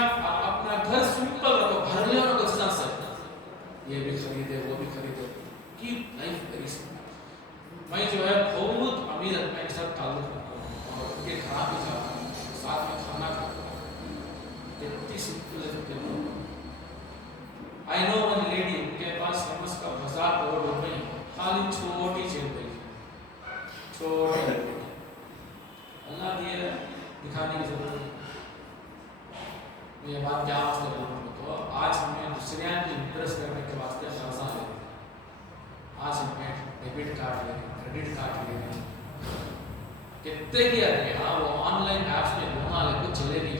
घर सिंपल रखो, घर में रखो जितना सकता, ये भी खरीदे वो भी खरीदे, कीप लाइफ वेरी सिंपल। मैं जो है बहुत अमीर आदमी के साथ ताल्लुक रखता हूँ और उनके खाना भी खाता हूँ, साथ में खाना खाता हूँ, इतनी सिंपल लाइफ के लोग। आई नो वन लेडी, उनके पास फेमस का 1000 करोड़ रुपए, खाली छोटी चेन पे, छोटी, अल्लाह दिए दिखाने की जरूरत नहीं। ये बात क्या वास्ते बोल रहा हूँ, तो आज हमें दूसरे की इंप्रेस करने के वास्ते खर्चा ले, आज हमें डेबिट कार्ड ले, क्रेडिट कार्ड ले, कितने की आदमी हाँ वो ऑनलाइन ऐप्स में लोन वाले कुछ चलेगी,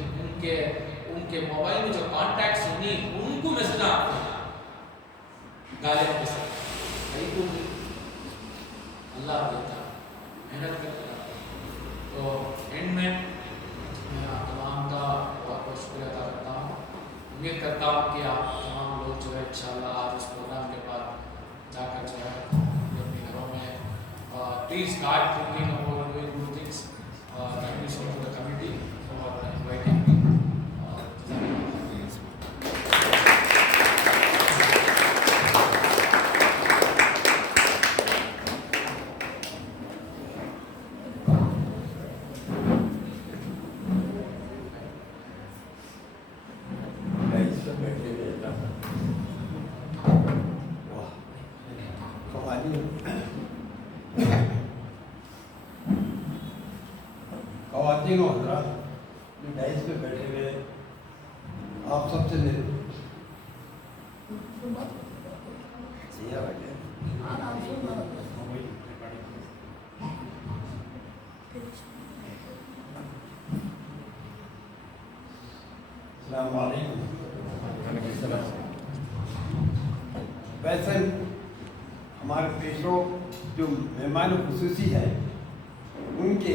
उनके मोबाइल में जो कॉन्टैक्ट्स होंगे उनको मैसेज आते हैं गालियों के साथ, नहीं को अल्लाह देता, मेहनत करता। तो एंड में मैं आप तमाम का बहुत बहुत शुक्रिया अदा करता हूँ। उम्मीद करता हूँ कि आप तमाम लोग जो है इंशाल्लाह आज इस प्रोग्राम के बाद जाकर जो है अपने घरों में please start thinking about doing good things. Thank you so much the committee for inviting me. ख़वातीन और हज़रात जो डाइस पे बैठे हुए, आप सबसे वैसे हमारे पेशरों जो मेहमान खुसूसी है उनके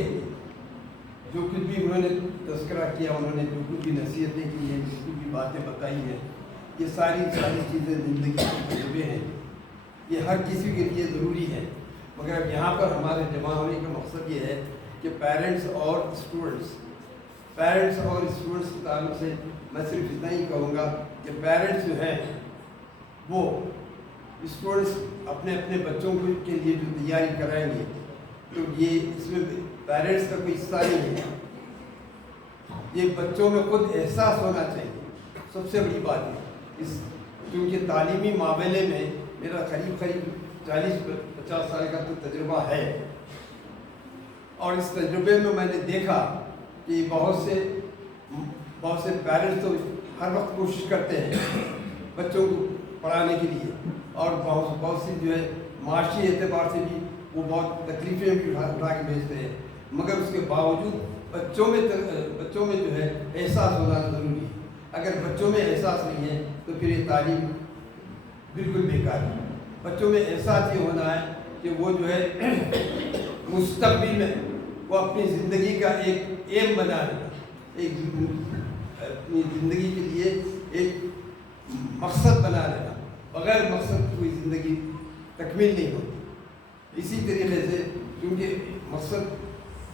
जो कुछ भी उन्होंने तस्करा किया, उन्होंने जो कुछ भी नसीहतें की हैं, जो कुछ भी बातें बताई हैं, ये सारी चीज़ें ज़िंदगी के तजुर्बे हैं, ये हर किसी के लिए ज़रूरी है। मगर यहाँ पर हमारे जमा होने का मकसद ये है कि पेरेंट्स और स्टूडेंट्स के ताल्लुक से मैं सिर्फ इतना ही कहूँगा कि पेरेंट्स जो हैं वो स्टूडेंट्स अपने अपने बच्चों के लिए जो तैयारी कराएंगे, तो ये इसमें पेरेंट्स का कोई हिस्सा नहीं है, ये बच्चों में खुद एहसास होना चाहिए। सबसे बड़ी बात है इस, क्योंकि तालीमी मामले में मेरा करीब 40-50 साल का तो तजुर्बा है, और इस तजुर्बे में मैंने देखा कि बहुत से पेरेंट्स तो हर वक्त कोशिश करते हैं बच्चों को पढ़ाने के लिए, और बहुत सी जो है माशी एतबार से भी वो बहुत तकलीफ़ें भी उठा के भेजते हैं, मगर उसके बावजूद बच्चों में जो है एहसास होना ज़रूरी है। अगर बच्चों में एहसास नहीं है तो फिर ये तालीम बिल्कुल बेकार है। बच्चों में एहसास ये होना है कि वो जो है मुस्तक़बिल में वो अपनी ज़िंदगी का एक एम बना लेना, अपनी ज़िंदगी के लिए एक मकसद बना लेना। बगैर मकसद कोई ज़िंदगी तकमील नहीं होती। इसी तरीके से क्योंकि मकसद,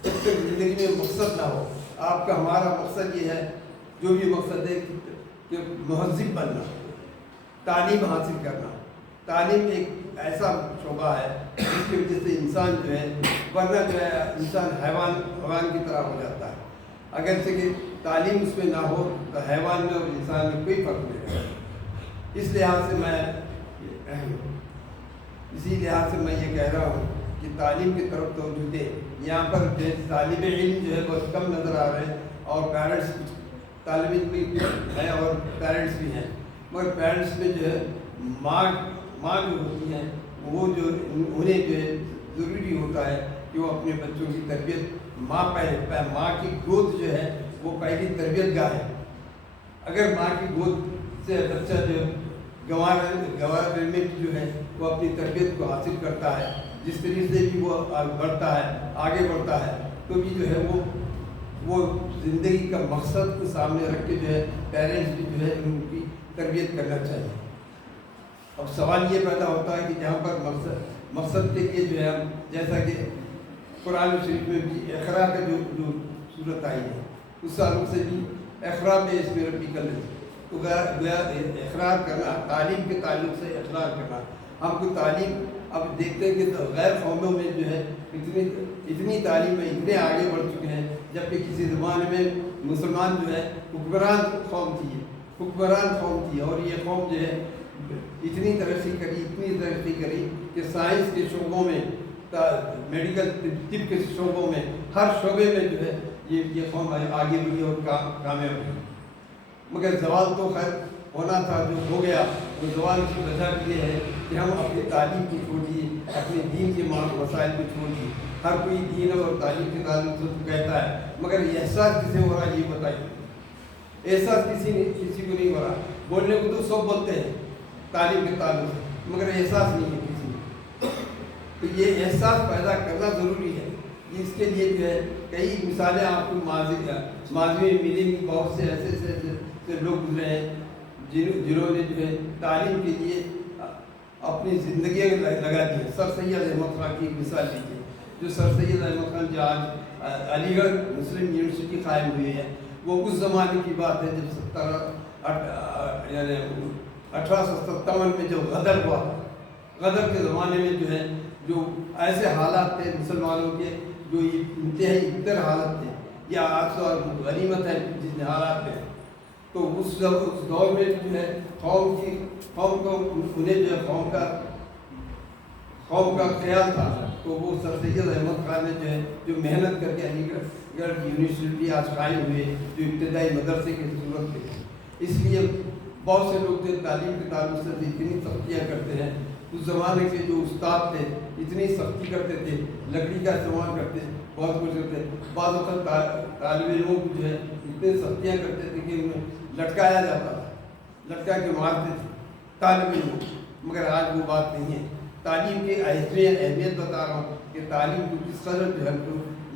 जब तक ज़िंदगी में मकसद ना हो, आपका हमारा मकसद ये है, जो भी मकसद है कि महज़िब बनना, तालीम हासिल करना। तालीम एक ऐसा शोबा है जिसकी वजह से इंसान जो है, वरना जो है इंसान हैवान की तरह हो जाता है। अगर से कि तालीम उसमें ना हो तो हैवान में और इंसान में कोई फ़र्क नहीं रहेगा। इसी लिहाज से मैं ये कह रहा हूँ कि तालीम की तरफ तवज्जो दें। यहाँ पर तालिब इल्म जो है बहुत कम नज़र आ रहे हैं, और पेरेंट्स तालिब इल्म भी हैं और पेरेंट्स भी हैं, मगर पेरेंट्स में जो है माँ जो होती हैं वो जो उन्हें जो है ज़रूरी होता है कि वो अपने बच्चों की तरबियत, माँ की गोद जो है वो पहली तरबियत गाह है। अगर माँ की गोद से बच्चा जो गवार में जो है वो अपनी तरबियत को हासिल करता है, जिस तरीके से भी वो आगे बढ़ता है, तो भी जो है वो ज़िंदगी का मकसद को सामने रख के जो है पेरेंट्स भी जो है उनकी तरबियत करना चाहिए। अब सवाल ये पैदा होता है कि जहाँ पर मकसद के लिए जो है हम, जैसा कि कुरान शरीफ में भी इक़रा का जो जो सूरत आई है उस ताल्लुक से भी इक़रा में इसमें रबी कर लेते तो गया इक़रार करना, तालीम के ताल्लुक से इक़रार करना। हमको तालीम अब देखते हैं कि गैर कौमों में जो है इतनी तालीम में इतने आगे बढ़ चुके हैं, जबकि किसी ज़माने में मुसलमान जो है हुक्मरान कौम थी और ये कौम जो है इतनी तरक्की करी कि साइंस के शोबों में, मेडिकल तिब के शोबों में, हर शोबे में जो है ये कौम आगे बढ़ी और कामयाब हुई। मगर जवाल तो खैर होना था, जो हो गया वो जवाल की वजह ये है कि हम अपनी तालीम को छोड़ दिए, अपने दीन के मसाइल को छोड़ दिए। हर कोई दीन और तालीम के ताल्लुक से कहता है, मगर एहसास किसे हो रहा है ये बताइए। एहसास किसी को नहीं हो रहा। बोलने को तो सब बोलते हैं तालीम के ताल्लुक से, मगर एहसास नहीं है किसी में। तो ये एहसास पैदा करना ज़रूरी है। इसके लिए जो है कई मिसालें आपको माजी में मिलेंगी। बहुत से ऐसे लोग गुजरे हैं जिन्होंने जो है तालीम के लिए अपनी ज़िंदगी लगा दी है। सर सैयद अहमद खान की मिसाल लीजिए, जो सर सैयद अहमद खान जो आज अलीगढ़ मुस्लिम यूनिवर्सिटी कायम हुई है, वो उस ज़माने की बात है जब 1857 में जो गदर हुआ, गदर के ज़माने में जो है जो ऐसे हालात थे मुसलमानों के, जो इंतहाई इब्तर हालत थे, या आज तो गनीमत है जिन हालात में। तो उस दौर में जो है कौम को उन्हें जो है कौम का ख्याल था। तो वो सर सैयद अहमद खान ने जो मेहनत करके अलीगढ़ यूनिवर्सिटी आज कायम हुए, जो इब्तदाई मदरसे की सूरत में। इसलिए बहुत से लोग जो तालीम के ताल्लुक से इतनी सख्तियाँ करते हैं, उस ज़माने के जो उस्ताद थे इतनी सख्ती करते थे, लकड़ी का इस्तेमाल करते, बहुत कुछ करते। बाद वक्त तालिब इल्मों को जो है इतनी सख्तियाँ करते थे कि उन्हें लटकाया जाता था, लटका के मारते थे तालिब इल्मों। मगर आज वो बात नहीं है। तालीम की अहमियत बता रहा हूँ कि तालीम को किस कदर जो है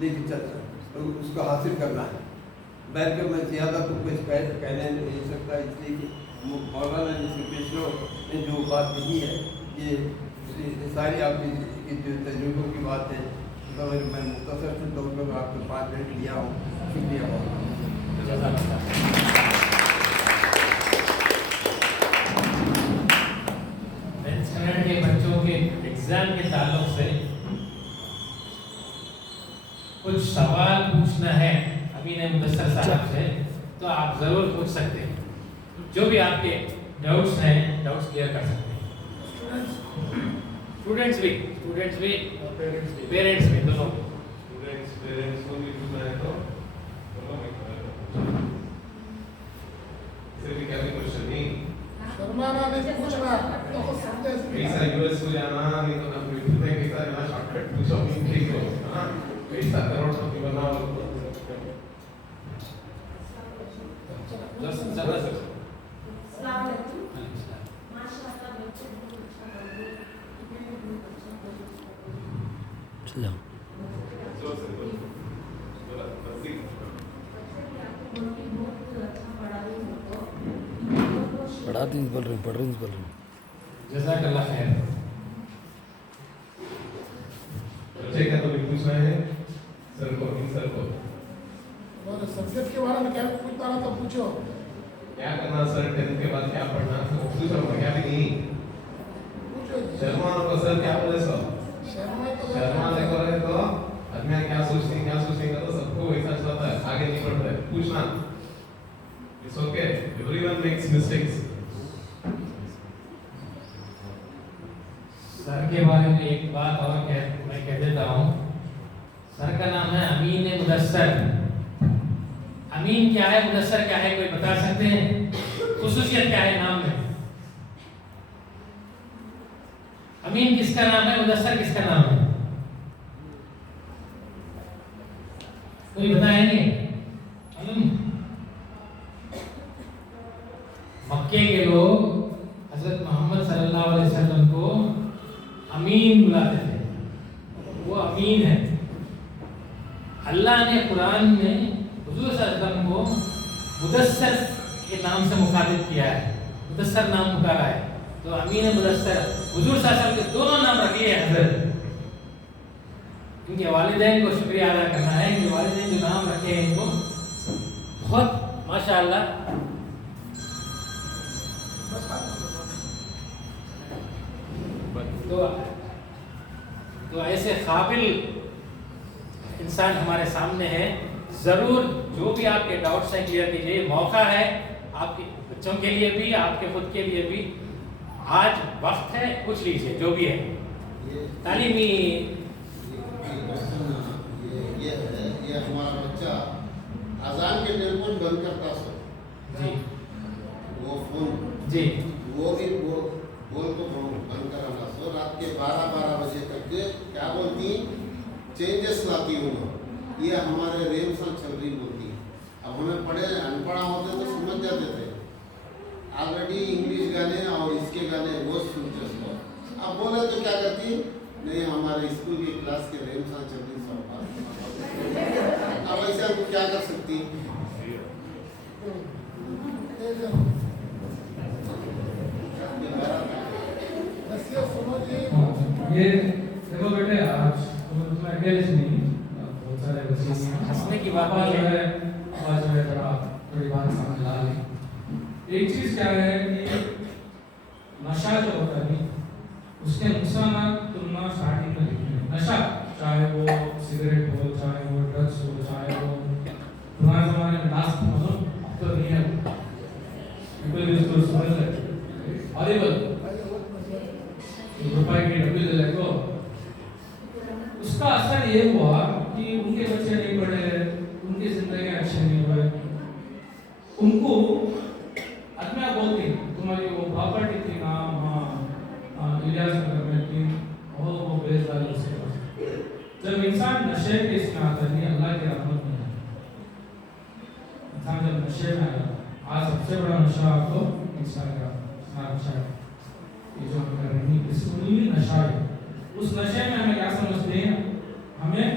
लेके चलना है तो उसको हासिल करना है। बैठ कर मैं ज़्यादा तो कुछ कहने नहीं सकता, इसलिए कि मौलाना जिसके पेशरों ने जो बात कही है ये सारी आपकी जो तजुर्बों की बात है, तो मैं मुख्तसर से तौर पर आपको 5 मिनट लिया हूँ। शुक्रिया बहुत। के बच्चों के एग्जाम के ताल्लुक से कुछ सवाल पूछना है अमीन मुदस्सर साहब से, तो आप जरूर पूछ सकते हैं। जो भी आपके डाउट्स हैं, डाउट्स क्लियर कर सकते हैं। स्टूडेंट्स भी पेरेंट्स भी दोनों। पेरेंट्स को भी पूछना है तो इसे भी क्या भी क्वेश्चन नहीं शर्माना नहीं पूछना तो समझे पैसा यूएस को जाना नहीं तो कंप्यूटर में पैसा जाना शॉर्टकट पूछो ठीक हो हां पैसा करोड़पति बनाओ। चलो पढ़ रही हूँ। जज़ाकल्लाह खैर। बच्चे का तो भी पूछना है सर को, इन सर को और सब्जेक्ट के बारे में क्या पूछता रहा तो पूछो। क्या करना सर, 10th के बाद क्या पढ़ना, पूछो क्या भी नहीं पूछो। शर्मा को सर क्या बोले सर, शर्मा देखो रहे तो आदमी क्या सोचते का तो सबको वैसा चलता है, आगे नहीं बढ़ता है। पूछना it's okay, everyone makes mistakes. Sir के बारे में एक बात और मैं कह देता हूँ। सर का नाम है अमीन मुदस्सर। अमीन क्या है, मुदस्सर क्या है, कोई बता सकते हैं? खुसूसियत क्या है नाम में? अमीन किसका नाम है, मुदस्सर किसका नाम है? कोई बताएंगे? मक्के के लोग हजरत मोहम्मद सल्लल्लाहु अलैहि वसल्लम को अमीन बुलाते थे, वो अमीन है। अल्लाह ने कुरान में हुजूर सल्लल्लाहु अलैहि वसल्लम को मुदस्सर के नाम से मुखातिब किया है, मुदस्सर नाम पुकारा है। तो अमीन मुदस्सर हुजूर सल्लल्लाहु अलैहि वसल्लम के दोनों नाम रख लिए हजरत इनके वालिदैन को शुक्रिया अदा करना है। इनके वालिदैन जो नाम रखे हैं इनको बहुत माशाअल्लाह। तो ऐसे काबिल इंसान हमारे सामने है। ज़रूर जो भी आपके डाउट्स हैं क्लियर कीजिए। मौका है आपके बच्चों के लिए भी, आपके खुद के लिए भी। आज वक्त है, पूछ लीजिए जो भी है तालीमी। ये हमारा बच्चा अजान के टेलीफोन बंद करता सो जी, वो फोन जी, वो भी बोल तो बंद कराना सो रात के 12 बजे तक क्या बोलती चेंजेस लाती हूँ। ये हमारे रेम साल चल रही बोलती। अब हमें पढ़े अनपढ़ा होते तो समझ जाते थे। ऑलरेडी इंग्लिश गाने और इसके गाने रोज सुनते उसको। अब बोले तो क्या करती नहीं हमारे स्कूल की क्लास के रेम साल चल रही सब। अब ऐसे आपको क्या कर सकती। ये देखो बेटे आज तुम्हें अकेले नहीं बहुत सारे बच्चे हंसने की बात आज नहीं है। जो है थोड़ी बात समझ ला ली। एक चीज क्या है कि नशा जो होता है उसके नुकसान तुलना स्टार्टिंग में लिखे हैं। नशा चाहे वो सिगरेट हो, चाहे वो ड्रग्स हो, चाहे वो पुराने जमाने में नाश्ता मतलब अब तो नहीं है। People used to smoke horrible रुपए की डब्बी ले लो। उसका असर ये हुआ कि उनके बच्चे नहीं पढ़े, उनकी जिंदगी अच्छी नहीं हुए। उनको आत्मा बोलती तुम्हारी वो प्रॉपर्टी थी ना वहाँ इलियास नगर में थी, वो बेच डाले उसके पास। जब इंसान नशे के इसमें आता है अल्लाह की रहमत में है। इंसान जब नशे में आया, आज सबसे बड़ा नशा आपको इंस्टाग्राम स्नैपचैट ये जो हम कर रहे हैं इसमें नशा है। उस नशे में हमें क्या समझते हैं, हमें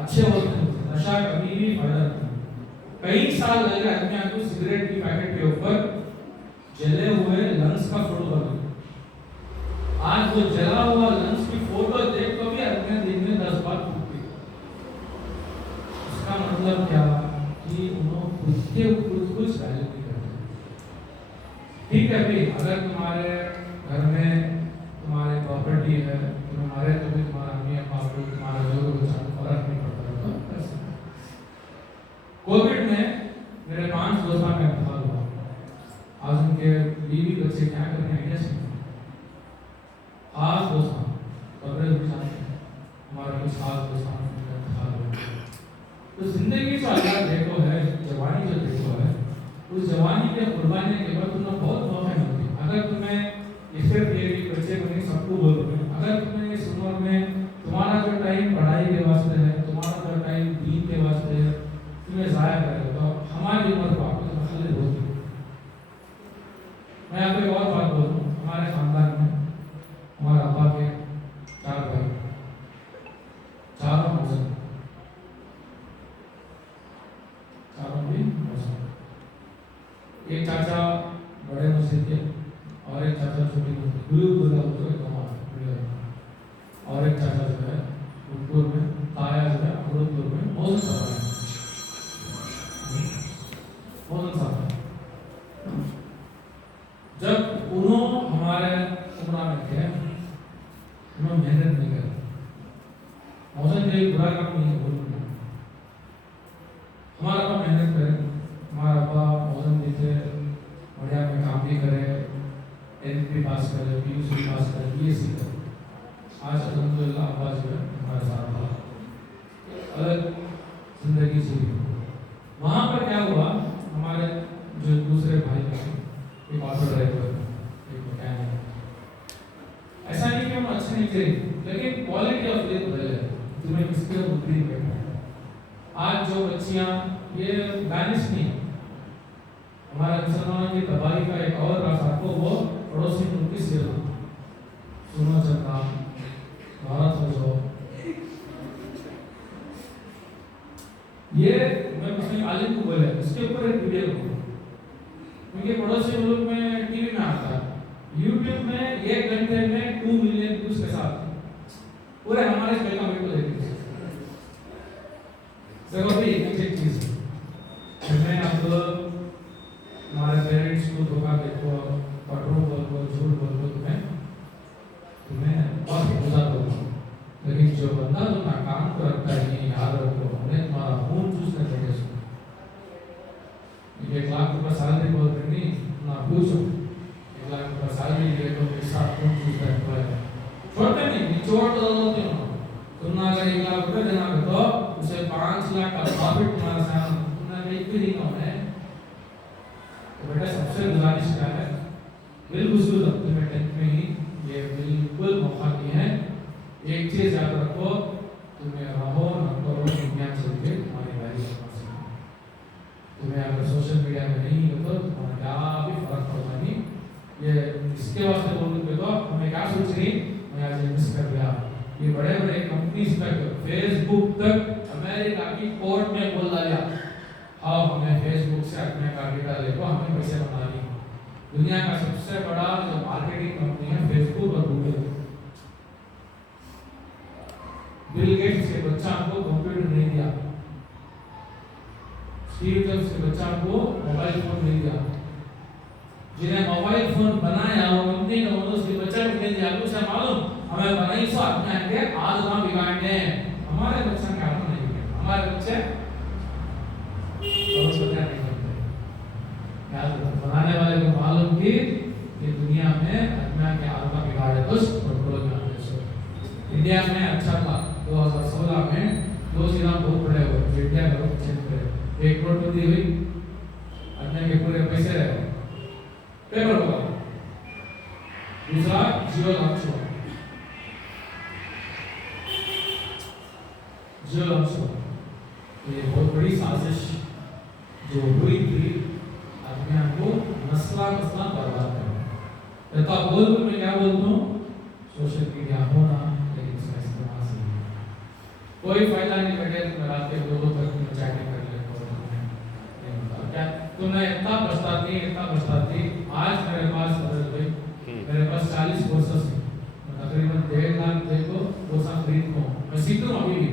अच्छे होते हैं। नशा कभी भी फायदा नहीं। कई साल लगे आदमी को सिगरेट की पैकेट के ऊपर जले हुए लंग्स का फोटो बना। आज वो जला हुआ लंग्स की फोटो देख तो भी आदमी दिन में 10 बार टूटती। इसका मतलब क्या कि उन्होंने खुद के खुद कुछ वैल्यू नहीं करते। ठीक है भाई, अगर तुम्हारे घर में तुम्हारी प्रॉपर्टी है, तुम्हारे तो भी तुम्हारा अम्मी बाप तुम्हारा जो कुछ फर्क नहीं पड़ता तो कर सकते। कोविड में मेरे 5 दोस्तों का इंतकाल हुआ। आज उनके बीवी बच्चे क्या कर रहे हैं आइडिया नहीं। खास दोस्त कब्रेज भी जानते हैं, हमारा कुछ खास दोस्त का इंतकाल हुआ। तो जिंदगी जो अल्लाह देखो है, जवानी जो देखो है, उस जवानी के कुर्बानी के बाद तुम्हें बहुत मौका मिलती है। अगर तुम्हें ये सिर्फ ये बच्चे को नहीं सबको बोल रहे हैं, अगर तुम्हें इस उम्र में तुम्हारा जो टाइम पढ़ाई के वास्ते है, तुम्हारा जो टाइम दीन के वास्ते है, तुम्हें ज़ाया करेगा तो हमारी उम्र को आपको मसले होती है। मैं आपको एक और बात बोलूँ, हमारे खानदान में हमारे अब्बा के 4 भाई, चारों मौजूद, चारों भी मौजूद। एक चाचा बड़े मस्जिद के और एक चाचा छोटी मस्जिद गुरुकुला और एक चाचा जो है उदपुर में, ताया जो है अमृतपुर में मौजूद सफर है। जब उन्होंने हमारे उम्र में थे उन्होंने मेहनत नहीं करी। मौसम ये बुरा काम नहीं है, हमारा अब्बा मेहनत करे, हमारा अब्बा मौसम देखे बढ़िया में काम भी करे, एनपी पास करे, पीयूसी पास करे, बीएससी करे। आज अल्हम्दुलिल्लाह अब्बा जो है हमारे साथ था, अलग जिंदगी जी। वहाँ पर क्या हुआ, हमारे जो दूसरे भाई थे, एक ऑटो ड्राइवर, एक मैकेनिक, ऐसा नहीं कि हम अच्छे नहीं थे, लेकिन क्वालिटी ऑफ लाइफ बदल है। तुम्हें किसके बुद्धि बैठा है। आज जो बच्चियाँ ये बैनिश नहीं, हमारे मुसलमानों की तबाही का एक और रास्ता को वो पड़ोसी मुल्क की सेवा सुनो चलता भारत हो जाओ। ये मैं मुस्लिम आलिम को बोले उसके ऊपर एक वीडियो बनाऊं, क्योंकि पड़ोसी मुल्क में टीवी में आता है, यूट्यूब में 1 घंटे में 2 मिलियन व्यूज के साथ पूरे हमारे स्पेल का वीडियो देखते जो बंदा तो ना काम को रखता है नहीं याद रखो हमने तुम्हारा खून चूसने लगे सो 1 लाख रुपए सैलरी बोल रही ना पूछो 1 लाख रुपए सैलरी ले तो पैसा खून चूसता है छोड़ते नहीं निचोड़ तो होते हो तुमने अगर 1 लाख रुपए देना है तो उसे 5 लाख का प्रॉफिट तुम्हारा सामने तुमने एक भी नहीं होना है तो बेटा सबसे गुजारिश क्या है बिल्कुल अपने टेंथ में ही ये बिल्कुल मौका नहीं है एक चीज याद रखो तुम्हें रहो न करो दुनिया चलते तुम्हारी वैल्यू तुम्हें अगर सोशल मीडिया में नहीं हो तो तुम्हारा क्या भी फर्क पड़ता नहीं ये इसके वास्ते बोलूँगा तो हमें क्या सोच रही मैं आज मिस कर गया ये बड़े बड़े कंपनीज तक फेसबुक तक अमेरिका की कोर्ट में बोल डाला अब हमें फेसबुक से अपने का डेटा लेको हमें पैसे बनानी दुनिया का सबसे बड़ा जो मार्केटिंग कंपनी है फेसबुक और गूगल बिल गेट्स के बच्चा को कंप्यूटर नहीं दिया स्टीव जॉब्स के बच्चा को मोबाइल फोन नहीं दिया जिन्हें मोबाइल फोन बनाया वो कंपनी का ओनर्स के बच्चा को नहीं दिया उसे मालूम हमें बनाई सो अपने आगे आज ना बिगाड़ने हमारे बच्चा का काम नहीं है हमारे बच्चे और बच्चा नहीं करते याद रखो बनाने वाले को मालूम कि ये दुनिया में आत्मा के आत्मा बिगाड़े तो कंट्रोल में आने से इंडिया में अच्छा था 2016 में दो चीज़ें बहुत बड़े हुए इंडिया में चेंज करे 1 करोड़पति हुई आत्मा के पूरे पैसे रहे पेपर हुआ दूसरा जियो लॉन्च हुआ ये बहुत बड़ी साजिश जो हुई थी आदमियों को मसला बर्बाद करना तो बोल मैं क्या बोलता हूँ सोशल मीडिया होना लेकिन इसका इस्तेमाल सही कोई फायदा नहीं बेटे तुम रात के 2 तक चैटिंग कर ले क्या तुमने इतना पछताती आज मेरे पास मेरे पास 40 कोर्सेस हैं तकरीबन 1.5 लाख देखो कोर्स खरीद को मैं सीख रहा हूँ अभी भी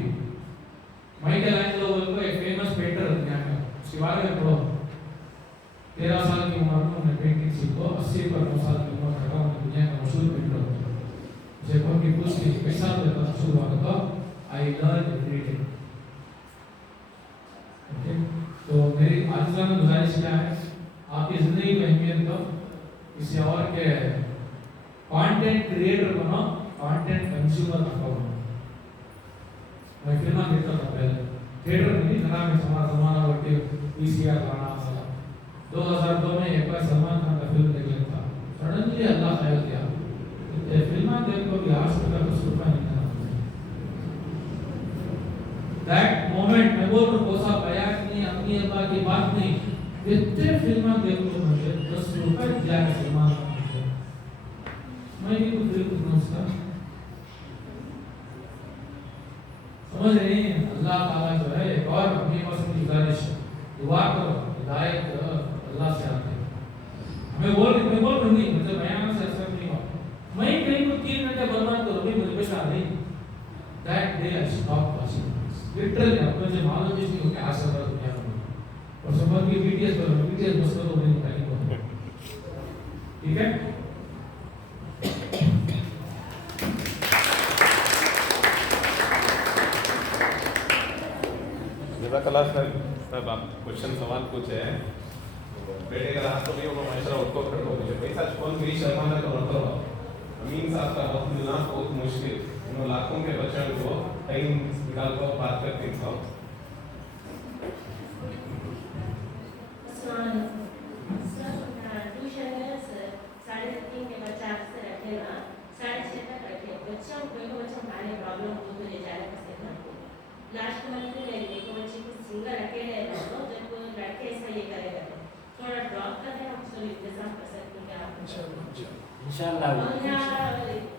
माइकलैंजेलो को एक फेमस पेंटर दुनिया में उसके बारे में पढ़ो 13 साल की उम्र में उन्हें पेंटिंग सीखो 80 पर 9 साल की उम्र तक उन्हें दुनिया का मशहूर पेंटर उसे कौन की कुछ की पैसा देता शुरू हुआ तो आई लर्न एवरीथिंग ओके तो मेरी आजिज़ा में गुजारिश क्या है आपकी जिंदगी में अहमियत दो किसी और के कंटेंट क्रिएटर बनो कंटेंट कंज्यूमर ना बनो मैं फिल्म देखता था पहले थिएटर में नहीं घना में समाना वर्टी पीसीआर गाना वाला 2002 में एक बार सलमान खान का फिल्म देख लेता सडनली अल्लाह ख्याल किया ये फिल्म देख को भी आज तक कुछ रुपया नहीं था दैट मोमेंट मैं बोल रहा हूँ कोसा बयान नहीं अपनी अल्लाह की बात नहीं इतने फिल्म देख को मुझे 10 रुपए दिया है सलमान खान मुझे मैं भी कुछ दिल कुछ उसका समझ रहे हैं अल्लाह ताला जो है एक और अपनी पसंद की गुजारिश दुआ करो हिदायत अल्लाह से आते हैं मैं बोल नहीं मतलब बयान से असर नहीं हुआ मैं कहीं को 3 घंटे बर्बाद करूँ भी मुझे पैसा नहीं that day I stop watching literally अपने से मालूम नहीं हो क्या असर है दुनिया में और समझ के बीटीएस बस करो नहीं कहीं को ठीक है जज़ाकल्लाह सर सब आप क्वेश्चन सवाल पूछे हैं बेटे का हाथ तो नहीं होगा माशरा उसको कर दो मुझे पैसा कौन भी शर्माना का मतलब अमीन साहब का वक्त मिलना बहुत मुश्किल उन लाखों के बच्चों को टाइम निकाल कर बात करते हैं ट्यूशन में 3:30 के बच्चा से रखे ना 6:30 तक रखे बच्चों कोई बच्चा हमारे प्रॉब्लम हो तो ले जाने का सेना लास्ट मंथ में एक बच्चे को सिंगल अकेले है तो जब लड़के ऐसा ये करेगा थोड़ा ड्रॉप कर देना उसको इंतजाम कर सकते हैं आप इंशाल्लाह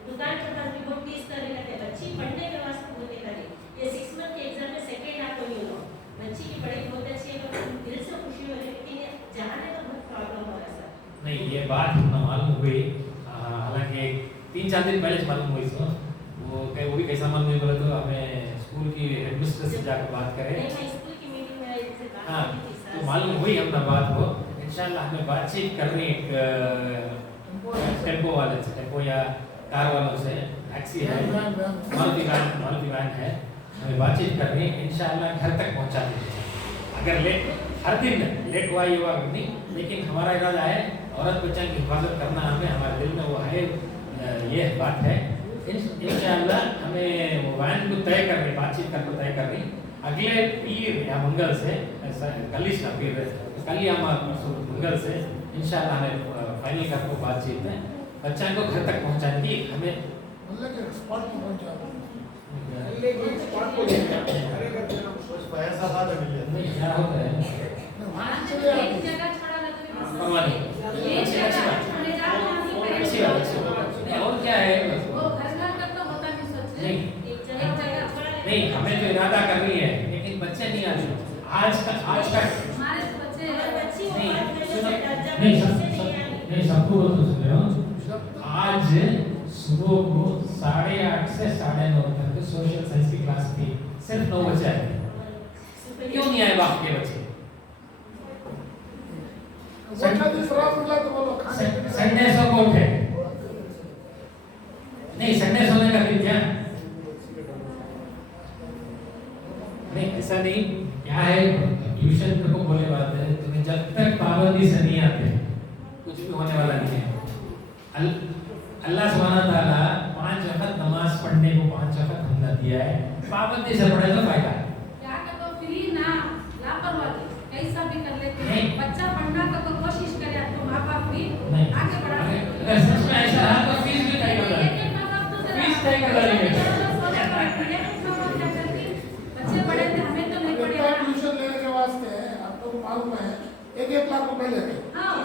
दुकान के पास भी बहुत 30 तरह के बच्ची पढ़ने के वास्ते होने का नहीं ये 6 मंथ के एग्जाम में सेकंड हाफ नहीं हो बच्ची की पढ़ाई बहुत अच्छी है तो दिल से खुशी हो रही है लेकिन जाने का बहुत प्रॉब्लम हो रहा है सर नहीं ये बात मालूम हुई हालांकि 3-4 दिन पहले मालूम हुई सो वो भी कैसा मालूम हुई बोले तो हमें स्कूल की हेडमिस्ट्रेस से जाकर बात करें नहीं मैं स्कूल की मीटिंग में इससे बात हाँ की थी सर तो मालूम हुई हमने बात को इंशाल्लाह हमें बातचीत करनी एक टेम्पो वाले से टेम्पो या कार वालों से, टैक्सी है, मारुति वैन है, हमें बातचीत करनी है, इंशाअल्लाह घर तक पहुंचा देंगे। अगर लेट हर दिन लेट हुआ ये हुआ नहीं, लेकिन हमारा इरादा है औरत बच्चा की हिफाजत करना, हमें हमारे दिल में वो है, ये बात है। इंशाअल्लाह हमें वो वैन को तय करनी, बातचीत करके तय करनी अगले पीर या मंगल से, कल ही का पीर है, कल ही हम मंगल से इंशाअल्लाह हमें फाइनल करके बातचीत है, बच्चा को घर तक पहुंचाने की हमें मतलब कि स्पॉट पे पहुंचा दो। नहीं क्या होता है वहाँ चले एक आओ। जगह छोड़ा ना तो परवाह नहीं, अच्छी बात, छोड़े जाओ अच्छी बात। नहीं और क्या है, वो घर तक तो होता नहीं सोच नहीं। एक जगह छोड़ा नहीं हमें तो इरादा करनी है, लेकिन बच्चे नहीं आते आज का हमारे बच्चे बच्ची नहीं, नहीं नहीं सबको तो सुन रहे हो, आज सुबह को 8:30 से 9:30 तक सोशल साइंस की क्लास थी, सिर्फ 9 बच्चे आए। क्यों नहीं आए बाप के बच्चे? संडे को उठे नहीं, संडे सोने का दिन क्या नहीं, ऐसा नहीं क्या है, ट्यूशन को बोले बात है, तुम्हें जब तक पाबंदी से नहीं आते कुछ भी होने वाला नहीं है। अल्लाह सुब्हानहू ताला 5 वक्त नमाज पढ़ने को 5 वक्त हमने दिया है, पाबंदी से पढ़े तो फायदा है। क्या करो फ्री ना लापरवाही कैसा भी कर लेते हैं, नहीं। बच्चा पढ़ना तो कोशिश करे तो माँ बाप भी नहीं आगे बढ़ा अगर सच में ऐसा रहा तो फीस भी तय कर देंगे, फीस तय कर देंगे। बच्चे पढ़े थे, हमें तो नहीं पढ़े ना। ट्यूशन लेने के वास्ते आप लोग को मालूम है 1-1 लाख रुपए लेते हैं। हाँ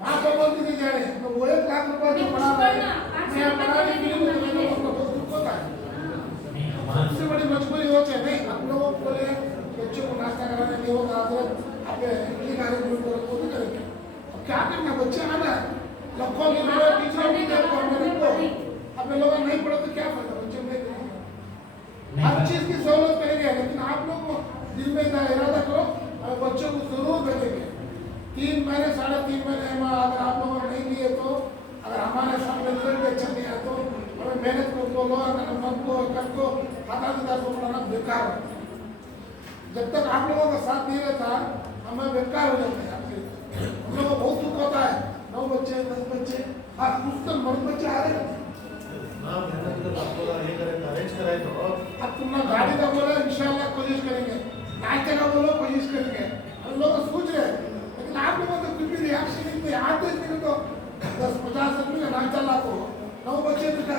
वहाँ पर बोलती थी जा रहे हैं, तो वो 1 लाख रुपए जो पढ़ा रहे हैं, मैं पढ़ाने के लिए तो मैंने उसको बहुत दुख होता है। नहीं हमारा सबसे बड़ी मजबूरी होती है, नहीं हम लोगों को बोले बच्चों को नाश्ता कराने नहीं होगा, तो आप इडली खाने को वो भी करेंगे। अब क्या करना, बच्चे आना लखों की मेरे टीचरों की अपने लोग नहीं पढ़े तो क्या फायदा, बच्चे नहीं करेंगे। हर चीज की सहूलत करेंगे, लेकिन आप लोग को दिल में इरादा करो और बच्चों को जरूर भेजेंगे। 3 महीने 3.5 महीने में अगर आप लोगों ने नहीं लिए तो, अगर हमारे सामने रिजल्ट अच्छा नहीं आया तो हमें मेहनत को लो, अगर मन को कर को खाता को पढ़ाना बेकार है। जब तक आप लोगों का साथ नहीं रहता हमें बेकार हो जाते हैं। हम लोगों को बहुत दुख होता है, 9 बच्चे 10 बच्चे कुछ तो मर्द बच्चे आ रहे हैं। अब तुमने गाड़ी का बोला इंशाल्लाह कोशिश करेंगे, नाश्ते का बोलो कोशिश करेंगे, हम लोग सोच रहे हैं, लेकिन आप लोगों को कुछ भी रिएक्शन नहीं आते इसमें तो 10-50 आदमी का नाश्ता लाखों 9 बच्चे तो क्या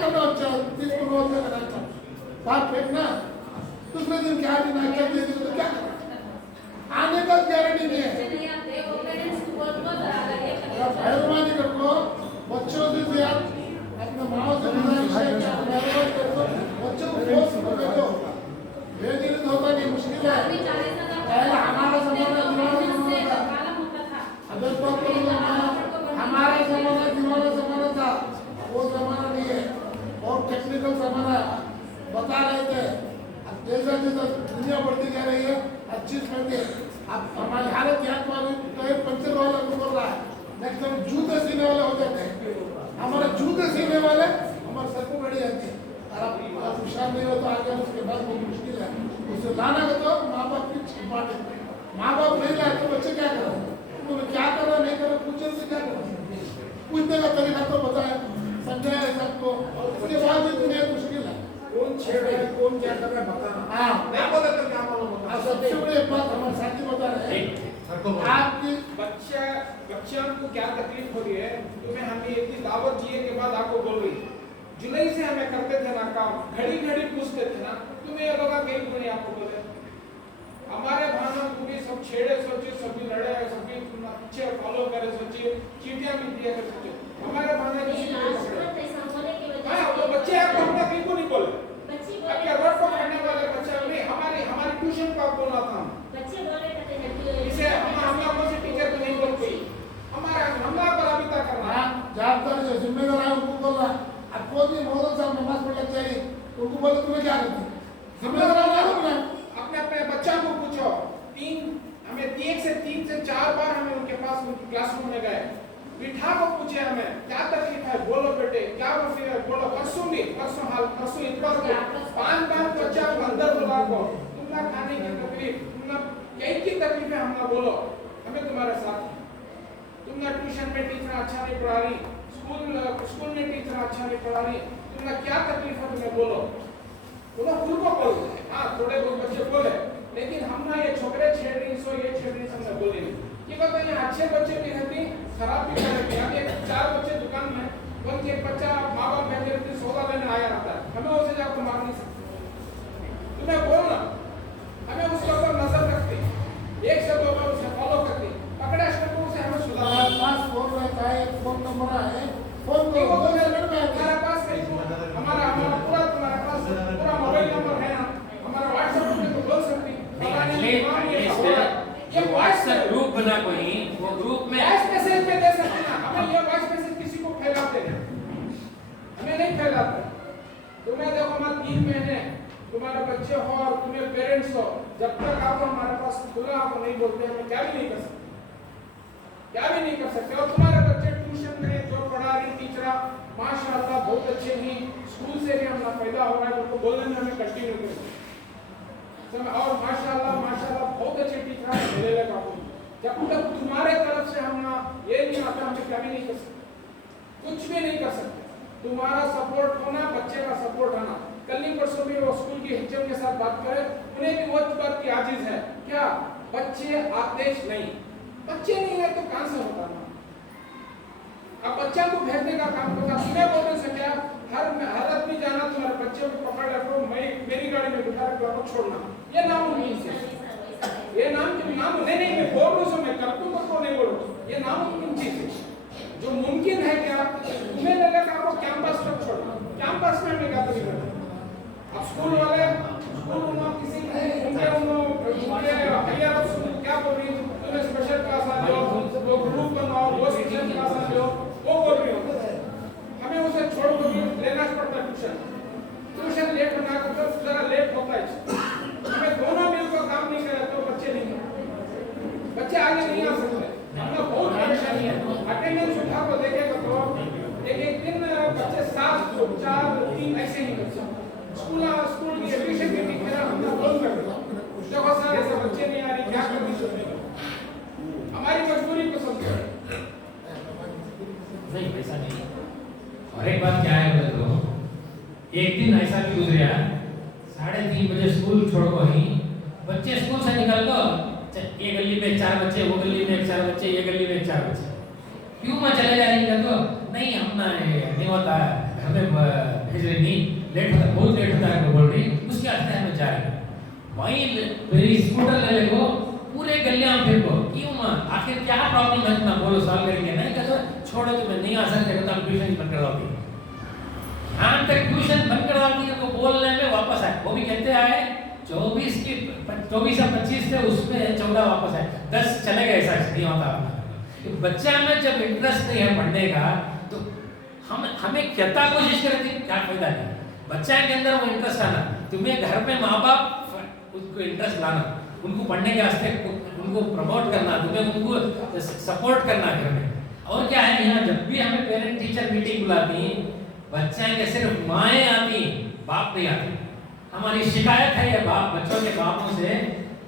करना, अच्छा 30 को रोज का नाश्ता बात फेंकना, दूसरे दिन क्या भी नाश्ता दे दी तो क्या करना, आने का गारंटी नहीं है। मेहरबानी कर लो बच्चों से ज्यादा अपने माओ से मेहरबानी कर लो, बच्चों को फोर्स कर दो, भेज नहीं होता नहीं, मुश्किल है। पहले हमारा जमाना दीवाना था, अगर तो हमारा जमाना था, वो जमाना नहीं है, और टेक्निकल जमाना बता रहे थे। अब जैसा जैसा दुनिया बढ़ती जा रही है हर चीज बढ़ती है। अब हमारी हालत यहाँ तो पंचर वाला बोल रहा है, नेक्स्ट टाइम जूते सीने वाले हो जाते हैं, हमारे जूते सीने वाले हमारे सर को बढ़ी जाती है। और आप हुशियार नहीं हो तो आगे उसके बाद बहुत मुश्किल है, उसे लाना का तो माँ बाप की बात है। माँ बाप नहीं लाए तो बच्चे क्या करें, तो क्या करो नहीं करो पूछे से क्या करो, पूछने का तरीका तो बताए समझाए सबको, उसके बाद भी दुनिया मुश्किल है। कौन छेड़ रहा है, कौन क्या कर रहा है बताना, हाँ नहीं बोले तो क्या मालूम होता है। सबसे बड़ी एक बात हमारे साथी बता रहे हैं, आपकी बच्चियों को क्या तकलीफ हो रही है, तुम्हें हमें इतनी दावत दिए के बाद आपको बोल रही, जुलाई से हमें करते थे ना काम, घड़ी घड़ी पूछते थे ना, तुम्हें ये लगा कहीं क्यों नहीं आपको बोले, हमारे भाषण को भी सब छेड़े सोचे, सभी लड़े, सभी पीछे फॉलो करे सोचे, चीटियां भी दिया कर सोचे, हमारे भाषण किसी को नहीं पकड़े। हाँ वो बच्चे आपको अपना कहीं को नहीं बोले, क्या रोड पर खड़ने वाले बच्चे नहीं, हमारी ट्यूशन का बोलना था, इसे हम लोगों से टीचर को नहीं बोल पाई, हमारा पर अभी तक करना जवाबदारी जो जिम्मेदार है उनको बोलना। अब कोई भी मौजूद साहब नमाज पढ़ना चाहिए तो उनको बोले तुम्हें क्या करती, जिम्मेदार है अपने अपने बच्चा को पूछो, 3 से 4 बार हमें उनके पास उनकी क्लासरूम में गए, बिठा को पूछे हमें क्या तकलीफ है, बोलो बेटे क्या मुसीबत है, बोलो परसों इतना को 5 बार बच्चा को अंदर बुला को तुमने खाने की तकलीफ, तुमने कई की तकलीफ है, हमने बोलो हमें तुम्हारे साथ, तुमने ट्यूशन में टीचर अच्छा नहीं पढ़ा रही, स्कूल में टीचर अच्छा नहीं पढ़ा रही, तुमने क्या तकलीफ है तुम्हें बोलो खुद को बोलो। हाँ थोड़े बहुत बच्चे बोले, लेकिन हमने ये छोकरे छेड़ रही सो ये छेड़ रही हमने बोले नहीं। ये कहते हैं अच्छे बच्चे भी रहती खराब भी रहती। अभी 4 बच्चे दुकान में, बल्कि एक बच्चा माँ बाप भेजे रहती सौदा लेने आया रहता है, हमें उसे जाकर मार नहीं सकते, तुम्हें बोलना हमें उसके ऊपर नजर रखती, 1 से 2 बार उसे फॉलो करती, पकड़े स्टेपों से हमें सुधार। पास फोन रहता है, फोन नंबर है, फोन ठीक को है हमारे पास हमारा पूरा तुम्हारे पास पूरा मोबाइल नंबर है ना, हमारा व्हाट्सएप पे तो बोल सकती ये व्हाट्सएप ग्रुप बना कोई, वो ग्रुप में वॉइस मैसेज में दे सकते ना, हमें ये वॉइस मैसेज किसी को फैलाते नहीं, हमें नहीं फैलाते। तुम्हें देखो हमारे 3 महीने तुम्हारे बच्चे हो और तुम्हें पेरेंट्स हो, जब तक आप हमारे पास खुला आप नहीं बोलते हमें क्या भी नहीं कर सकते, क्या भी नहीं कर सकते। और तुम्हारे बच्चे ट्यूशन में जो पढ़ा रही टीचर माशाल्लाह बहुत अच्छे ही, स्कूल से भी हमारा फायदा हो रहा है, उनको बोलने में हमें कंटिन्यू करें और माशाल्लाह बहुत अच्छे टीचर मिले लगा। जब तक तुम्हारे तरफ से हम ना ये नहीं आता हम क्या भी नहीं कर सकते, कुछ भी नहीं कर सकते। तुम्हारा सपोर्ट होना, बच्चे का सपोर्ट आना। कल ही परसों भी वो स्कूल की एचएम के साथ बात करें, उन्हें भी वो बात की आजिज है क्या, बच्चे आदेश नहीं, बच्चे नहीं है तो कहां से होता ना। अब बच्चा को भेजने का काम करता, तुम्हें बोलने से क्या, हर आदमी जाना तुम्हारे बच्चे को पकड़ रखो, मैं मेरी गाड़ी में बिठा रखो छोड़ना, ये नामुमकिन है, ये नाम नहीं मैं बोल रहा हूँ, मैं करतूत को नहीं बोल रहा हूँ, ये नामुमकिन चीज है। जो मुमकिन है क्या, तुम्हें लगा कि आपको कैंपस तक छोड़ना, कैंपस में मैं क्या तरीका है। अब स्कूल वाले किसी क्या बोल रही है, तुम्हें स्पेशल क्लास आ जाओ, वो ग्रुप बनाओ, वो स्पेशल क्लास आ जाओ, वो बोल रही हो, हमें उसे छोड़ लेना पड़ता है ट्यूशन लेट होना तो जरा लेट होता है, हमें दोनों मिलकर काम नहीं करे तो बच्चे आगे नहीं आ सकते, हमें बहुत परेशानी है। अटेंडेंस उठा को देखेगा तो एक दिन बच्चे 7 4 3 ऐसे ही बच्चे स्कूल की एडमिशन की मेरा हमने बोल कर देखो सर ऐसे बच्चे नहीं आ रही, क्या करनी, हमारी मजबूरी को समझो। नहीं वैसा नहीं। और एक बात क्या है बोले तो, एक दिन ऐसा भी गुजरा 3:30 बजे स्कूल छोड़ को ही बच्चे स्कूल से निकल को ये गली में 4 बच्चे, वो गली में 4 बच्चे, ये गली में 4 बच्चे, क्यों मैं चले जाएंगे तो नहीं हम ना नहीं होता है, हमें भेज रही नहीं, लेट होता, बहुत लेट होता है बोल रही, उसके आस्ते हमें जाए वहीं मेरी स्कूटर ले ले को पूरे गलियां फिर को क्यों मां, आखिर क्या प्रॉब्लम है ना बोलो, सॉल्व करेंगे। नहीं कहते छोड़ो तुम्हें नहीं आ सकते तो हम ट्यूशन बंद करवा देंगे, यहाँ तक ट्यूशन बंद करवा देंगे को बोलने में वापस आए, वो भी कहते आए 24 या 25 से उसमें 14 वापस आए, 10 चले गए, ऐसा नहीं होता। बच्चा में जब इंटरेस्ट नहीं है पढ़ने का तो हमें कहता कोशिश करती क्या फायदा नहीं, बच्चा के अंदर वो इंटरेस्ट आना, तुम्हें घर में माँ बाप उसको इंटरेस्ट लाना, उनको पढ़ने के वास्ते उनको प्रमोट करना, तुम्हें उनको सपोर्ट करना घर में। और क्या है यहाँ जब भी हमें पेरेंट टीचर मीटिंग बुलाती, बच्चे के सिर्फ माएँ आती, बाप नहीं आती। हमारी शिकायत है ये बाप बच्चों के बापों से,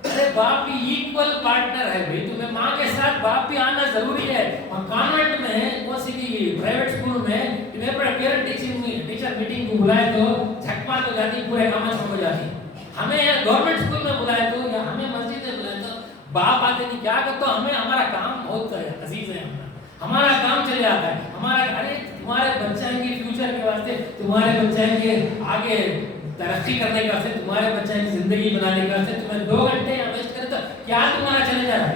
अरे बाप भी इक्वल पार्टनर है भाई, तुम्हें माँ के साथ बाप भी आना जरूरी है। और कॉन्वेंट में वो सी प्राइवेट स्कूल में पेरेंट टीचर मीटिंग को बुलाए तो झकमा तो जाती, पूरे काम हो जाती। हमें गवर्नमेंट स्कूल में बुलाए तो या हमें मस्जिद में बुलाए तो बाप आते नहीं, क्या करते तो हमें हमारा काम बहुत अजीज है, हमारा काम चले आता है हमारा, अरे तुम्हारे बच्चे के फ्यूचर के वास्ते, तुम्हारे बच्चे के आगे तरक्की करने के वास्ते, तुम्हारे बच्चे की जिंदगी बनाने के वास्ते तुम्हें 2 घंटे वेस्ट करें तो क्या तुम्हारा चले जा रहा है।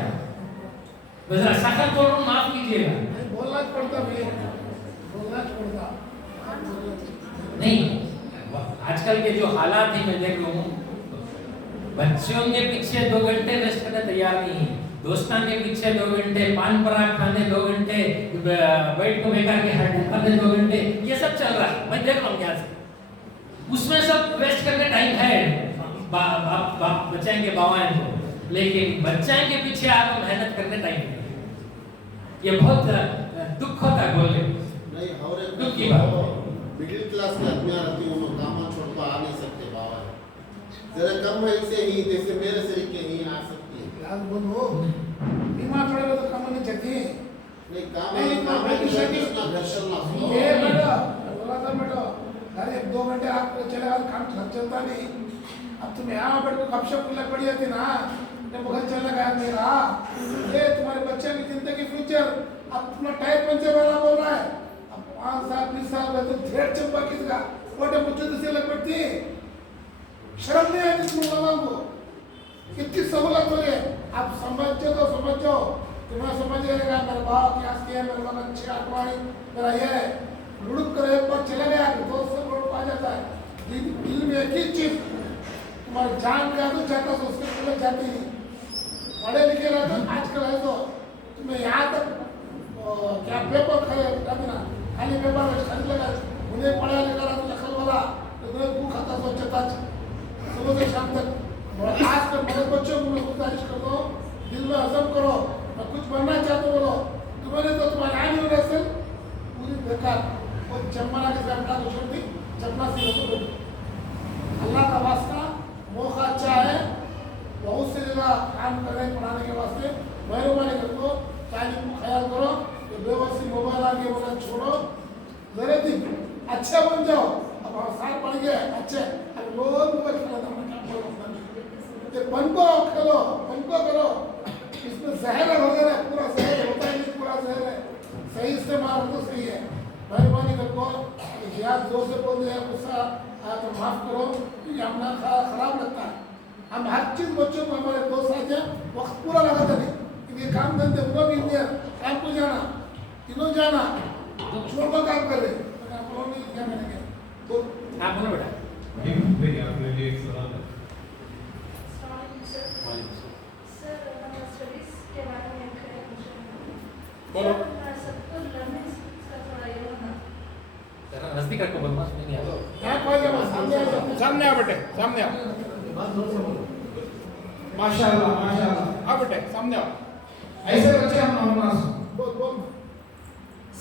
बस सखत बोल रहा हूँ, माफ कीजिएगा, बोलना पड़ता है, बोलना पड़ता नहीं। आजकल के जो हालात है मैं देख रहा हूँ, बच्चों के पीछे 2 घंटे वेस्ट करने तैयार नहीं है, दोस्तों के पीछे 2 घंटे, पान पराग खाने 2 घंटे, बैठ को बेकार के खाने 2 घंटे, ये सब चल रहा है, मैं देख रहा हूँ क्या से। उसमें सब वेस्ट करने टाइम है बच्चे के बावाएं को, लेकिन बच्चे के पीछे आपको मेहनत करने टाइम है। ये बहुत दुख होता है बोलने नहीं और एक दुख की बात मिडिल क्लास के आदमी रहती हूँ काम छोड़ को आ नहीं सकते बाबा जरा कम है से ही जैसे मेरे से के ही आ सकती है क्लास बोलो बीमार पड़ेगा तो कम नहीं चाहिए नहीं काम नहीं, काम मैं की भी शक्ति शक्ति- ना दर्शन ना ये बेटा बोला था बेटा अरे 1-2 घंटे आप चलेगा काम चलता नहीं अब तुम यहाँ बैठ कर गपशप पड़ी जाती ना जब घर चलने गया मेरा ये तुम्हारे बच्चे की जिंदगी फ्यूचर अब तुम्हारा टायर पंचर वाला बोल रहा है अब 5 साल 20 साल में तो ढेर चंपा किसका छोटे बच्चों से लग पड़ती है शर्म नहीं आती तुम लोगों को कितनी सहूलत हो रही है आप समझो तो समझो तुम्हें समझ लेगा मेरे बाप की आस्ती है मेरे बाप अच्छी आत्माणी मेरा ये है लुढ़क कर एक बार चला गया तो दोस्त से लुढ़क आ जाता है दिल में एक ही चीज तुम्हारी जान गया तो जाता तो उसके पहले जाती नहीं पढ़े लिखे रहते आजकल है तो तुम्हें यहाँ तक क्या पेपर खरीद ना खाली पेपर में खरीद लगा मुझे पढ़ा लिखा रहा तो नकल वाला तो तुम्हें भूख खाता स्वच्छता सुबह से शाम तक और आज कर मेरे बच्चों को मैं गुजारिश करता हूँ दिल में हजम करो मैं कुछ बनना चाहता हूँ बोलो तुम्हारे तो तुम्हारे आने वाले से पूरी बेकार वो चम्मना के साथ को छोड़ दी चम्मना से लोगों को अल्लाह का वास्ता मौका अच्छा है बहुत से जगह काम कर रहे हैं पढ़ाने के वास्ते मेहरबानी करो तालीम को ख्याल करो तो बेवसी मोबाइल आगे बोला छोड़ो जरा दिन अच्छा बन जाओ अब हम साल पढ़ गए अच्छे अब लोग मोबाइल खेला बनको खेलो बनको करो इसमें जहर वगैरह पूरा जहर होता है नहीं पूरा जहर है सही इस्तेमाल तो सही है मेहरबानी करो याद जोर से बोल दिया गुस्सा तो माफ करो क्योंकि हमारा खराब लगता है हम हर चीज बच्चों को हमारे दोस्त आते हैं वक्त पूरा लगाता नहीं ये काम धंधे वो भी इंडिया काम को जाना तीनों जाना तो छोड़ कर काम कर रहे आप लोग नहीं क्या मैंने तो आप बोलो बेटा देखिए आपने लिए एक सवाल है सर हमारा स्टडीज के बारे में बोलो। सबको लर्निंग का थोड़ा ये होना जरा नजदीक रखो बदमाश नहीं आ यहाँ कोई जमा सामने आ जाओ सामने आ बेटे सामने आ माशाल्लाह आ बेटे सामने आओ ऐसे बच्चे हम नॉर्मल बोल बोल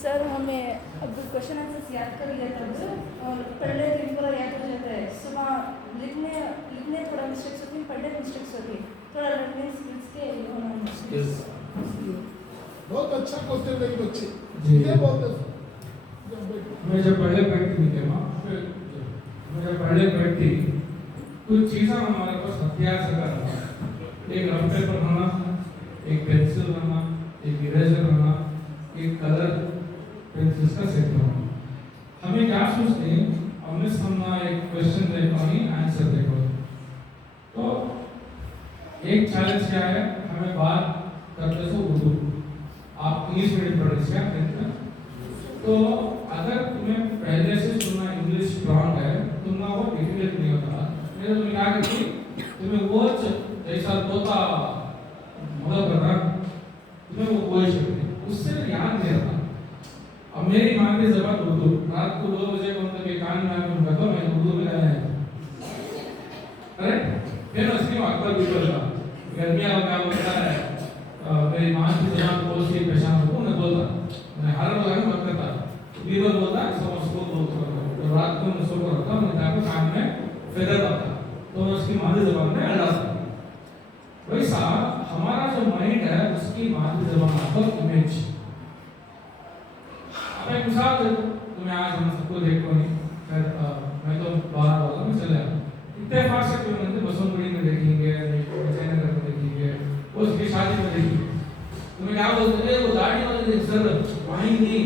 सर हमें अब क्वेश्चन आंसर्स याद कर लेते हैं और पढ़ने दिन पूरा याद हो जाता है सुबह लिखने थोड़ा मिस्टेक्स होती है पढ़ने मिस्टेक्स होती है थोड़ा लर्निंग स्किल्स के ये होना बहुत अच्छा क्वेश्चन है बच्चे जी। ये बहुत मैं जब पहले बैठती थी माँ मैं जब पहले बैठती कुछ चीज़ें हमारे पास हथियार से करना एक रफ पेपर होना एक पेंसिल होना एक इरेजर होना एक कलर पेंसिल का सेट होना हमें क्या सोचते हैं हमने सुनना एक क्वेश्चन देखो ही आंसर देखो तो एक चैलेंज क्या है हमें बात करते से उर्दू आप इंग्लिश मीडियम पढ़ रहे हैं तो अगर तुम्हें पहले से सुनना इंग्लिश स्ट्रांग है तुमना वो डिफिकल्ट नहीं होता नहीं तो तुम्हें क्या करती तुम्हें वो जैसा तोता मदद करना तुम्हें वो कोई शक्ति उससे याद नहीं रहता अब मेरी माँ की जबान उर्दू रात को 2 बजे को मतलब कान में आकर कहता मैं उर्दू में गाना है करेक्ट फिर उसकी अकबर भी बोलता गर्मियाँ का होता है मेरी माँ की जबान बोल के पहचान को मैं बोलता मैं हर बार मत करता बीरबल बोलता समझ को बोलता तो रात को मैं सो कर रखता मैं जाकर कान में फेदर आता तो मैं उसकी मादरी जबान में अड़ाता वैसा हमारा जो माइंड है उसकी मादरी जबान पर इमेज अब एक मिसाल दे तो मैं आज हम सबको देखो नहीं फिर मैं तो 12 वाला में चले आया इत्तेफाक से क्यों नहीं बसंतपुरी में देखेंगे जयनगर में देखेंगे उसकी शादी में देखेंगे तुम्हें क्या बोलते हैं वो दाढ़ी वाले सर वहीं नहीं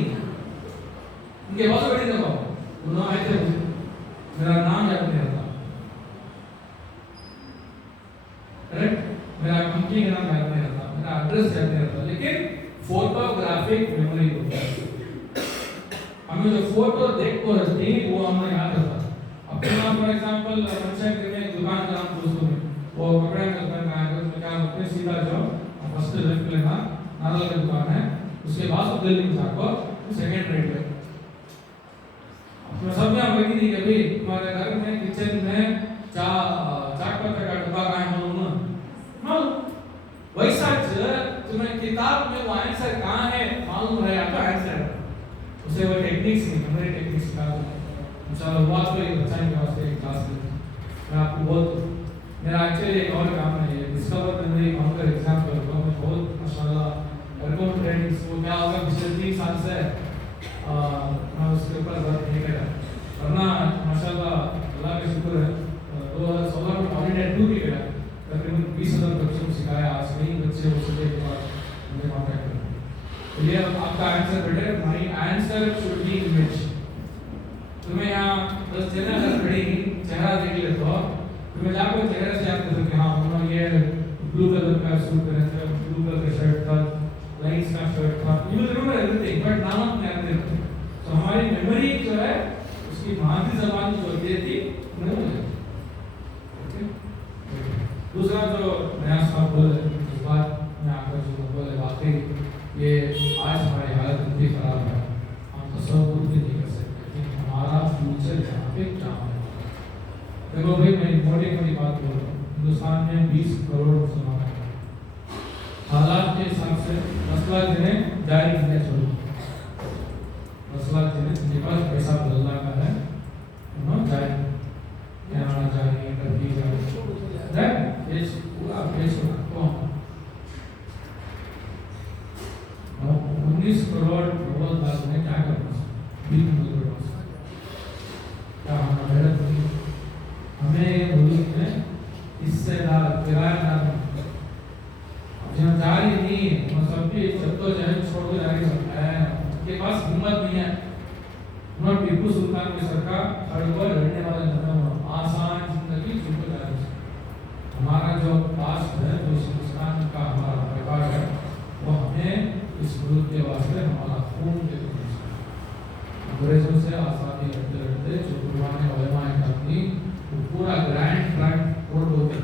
उनके बहुत बड़ी दफा उन्होंने आए थे मेरा नाम याद नहीं रहता करेक्ट मेरा कंपनी का नाम याद नहीं रहता मेरा एड्रेस याद नहीं रहता लेकिन फोटोग्राफिक मेमोरी होता है हमें जो फोटो देख को रखते हैं वो हमें याद रहता है अपना फॉर एग्जांपल पंचायत में दुकान का नाम पूछो वो कपड़े का दुकान का है उसमें क्या होते हैं सीधा जाओ फर्स्ट लेफ्ट लेना नारल की दुकान है उसके बाद उधर लिंक जाको सेकंड राइट है तो सब में आप नहीं कभी तुम्हारे घर में किचन में चाट पत्ता का डब्बा कहाँ है मालूम ना वैसा तुम्हें किताब में वो आंसर कहाँ है मालूम है आपका आंसर टेक्निक्स नहीं, मेमोरी टेक्निक्स सिखा दो इंशाल्लाह। हुआ तो ये बच्चा के वास्ते एक क्लास में मैं आपको बहुत मेरा एक्चुअली एक और काम है, ये डिस्कवर मेमोरी काउंटर एग्जाम करता हूँ मैं बहुत माशाल्लाह एल्बम ट्रेनिंग्स वो क्या होगा पिछले 3 साल से मैं उसके ऊपर वर्क नहीं कर रहा, वरना माशाल्लाह अल्लाह का शुक्र है 2016 में ऑडिट 2 भी गया, तकरीबन 20,000 बच्चों को सिखाया। आज कई बच्चे वो सब्जेक्ट के बाद मुझे कांटेक्ट करें। तो ये आपका आंसर बेटे, my answer should be image. तुम्हें यहाँ 10 जने अगर खड़ी चेहरा देख ले तो तुम्हें जाकर चेहरे से याद कर सकते हाँ उन्होंने ये ब्लू कलर का सूट पहना था, ब्लू कलर का शर्ट था, लाइन्स का शर्ट था, you will remember everything but नाम ऑफ नेम। तो हमारी मेमोरी जो है उसकी मादरी ज़बान जो होती थी उन्हें दूसरा जो नया साहब बोले इस बात में आकर जो बोले वाकई ये आज हमारी हालत इतनी खराब है हम तसव्वुर भी नहीं कर सकते कि हमारा फ्यूचर यहाँ पे क्या है। देखो भाई मैं मोटी मोटी बात बोल रहा हूँ, हिंदुस्तान में 20 करोड़ मुसलमान हैं, हालात के हिसाब से मसला जिन्हें जारी करने छोड़ो, मसला जिन्हें पास पैसा बदलना का है उन्होंने जारी क्या जारी कर दी जाए देश पूरा देश कौन 19 करोड़ लोग बात में क्या करना 20 करोड़ क्या हमारा मेहनत नहीं हमें मुल्क में हिस्सेदार किराएदार जिम्मेदारी नहीं हम सबकी जद्दोजहद छोड़ दो जारी सकता है, उनके पास हिम्मत नहीं है। उन्होंने टीपू सुल्तान की सरकार खड़गोल लड़ने वाले नजर आसान जिंदगी जिनको जारी हमारा जो पास्ट है जो हिंदुस्तान का हमारा व्यापार है वो हमें इस मुल्क के वास्ते हमारा खून दे अंग्रेजों से आज़ादी लड़ते लड़ते जो पुराने उलमाए अपनी वो पूरा ग्रैंड ट्रैक रोड होती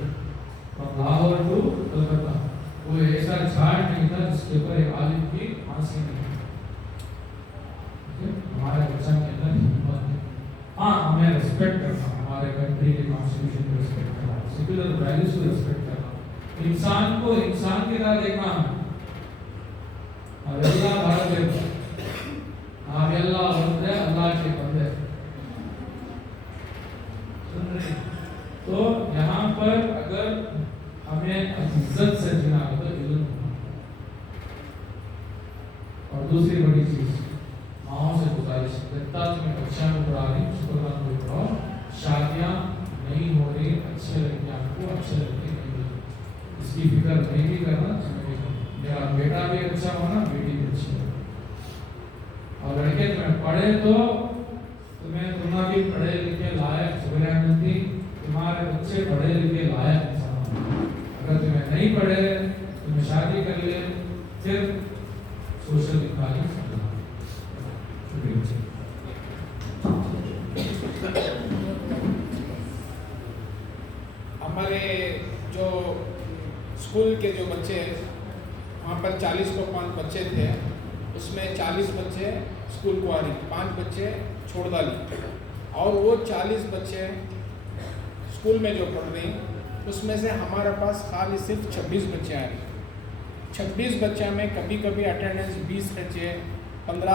फ्रॉम लाहौर टू कलकत्ता वो ऐसा झाड़ नहीं था जिसके ऊपर एक आलिम की फांसी नहीं। हमारे बच्चा के अंदर हिम्मत है, हाँ हमें रिस्पेक्ट करना, हमारे कंट्री के कॉन्स्टिट्यूशन को रिस्पेक्ट करना, सेक्युलर वैल्यूज को रिस्पेक्ट करना, इंसान को इंसान की तरह देखना। अल्लाह भारत देव आप अल्लाह बंदे अल्लाह के बंदे सुन रहे। तो यहाँ पर अगर हमें इज्जत से जीना हो तो इल्म और दूसरी बड़ी चीज माओ से गुजारिश जितना तुम्हें अच्छा में पढ़ा रही शुक्रान को पढ़ाओ, शादियाँ नहीं हो रही अच्छे लड़के आपको अच्छे लड़के नहीं मिल रहे, इसकी फिक्र नहीं भी करना। मेरा बेटा भी अच्छा होना बेटी भी अच्छी हो, और लड़के तुम्हें पढ़े तो तुम्हें तुम्हारा भी पढ़े लिखे लायक सुविधाएं मिलती, तुम्हारे बच्चे पढ़े लिखे लायक इंसान। अगर तुम्हें नहीं पढ़े तुम्हें शादी कर ले फिर सोशल इक्वालिटी। हमारे जो स्कूल के जो बच्चे वहाँ पर 40 को 5 बच्चे थे, उसमें 40 बच्चे स्कूल को आ रही, 5 बच्चे छोड़ डाली, और वो 40 बच्चे स्कूल में जो पढ़ रही उसमें से हमारे पास खाली सिर्फ 26 बच्चे आ रही। 26 बच्चे में कभी कभी अटेंडेंस 20 बच्चे 15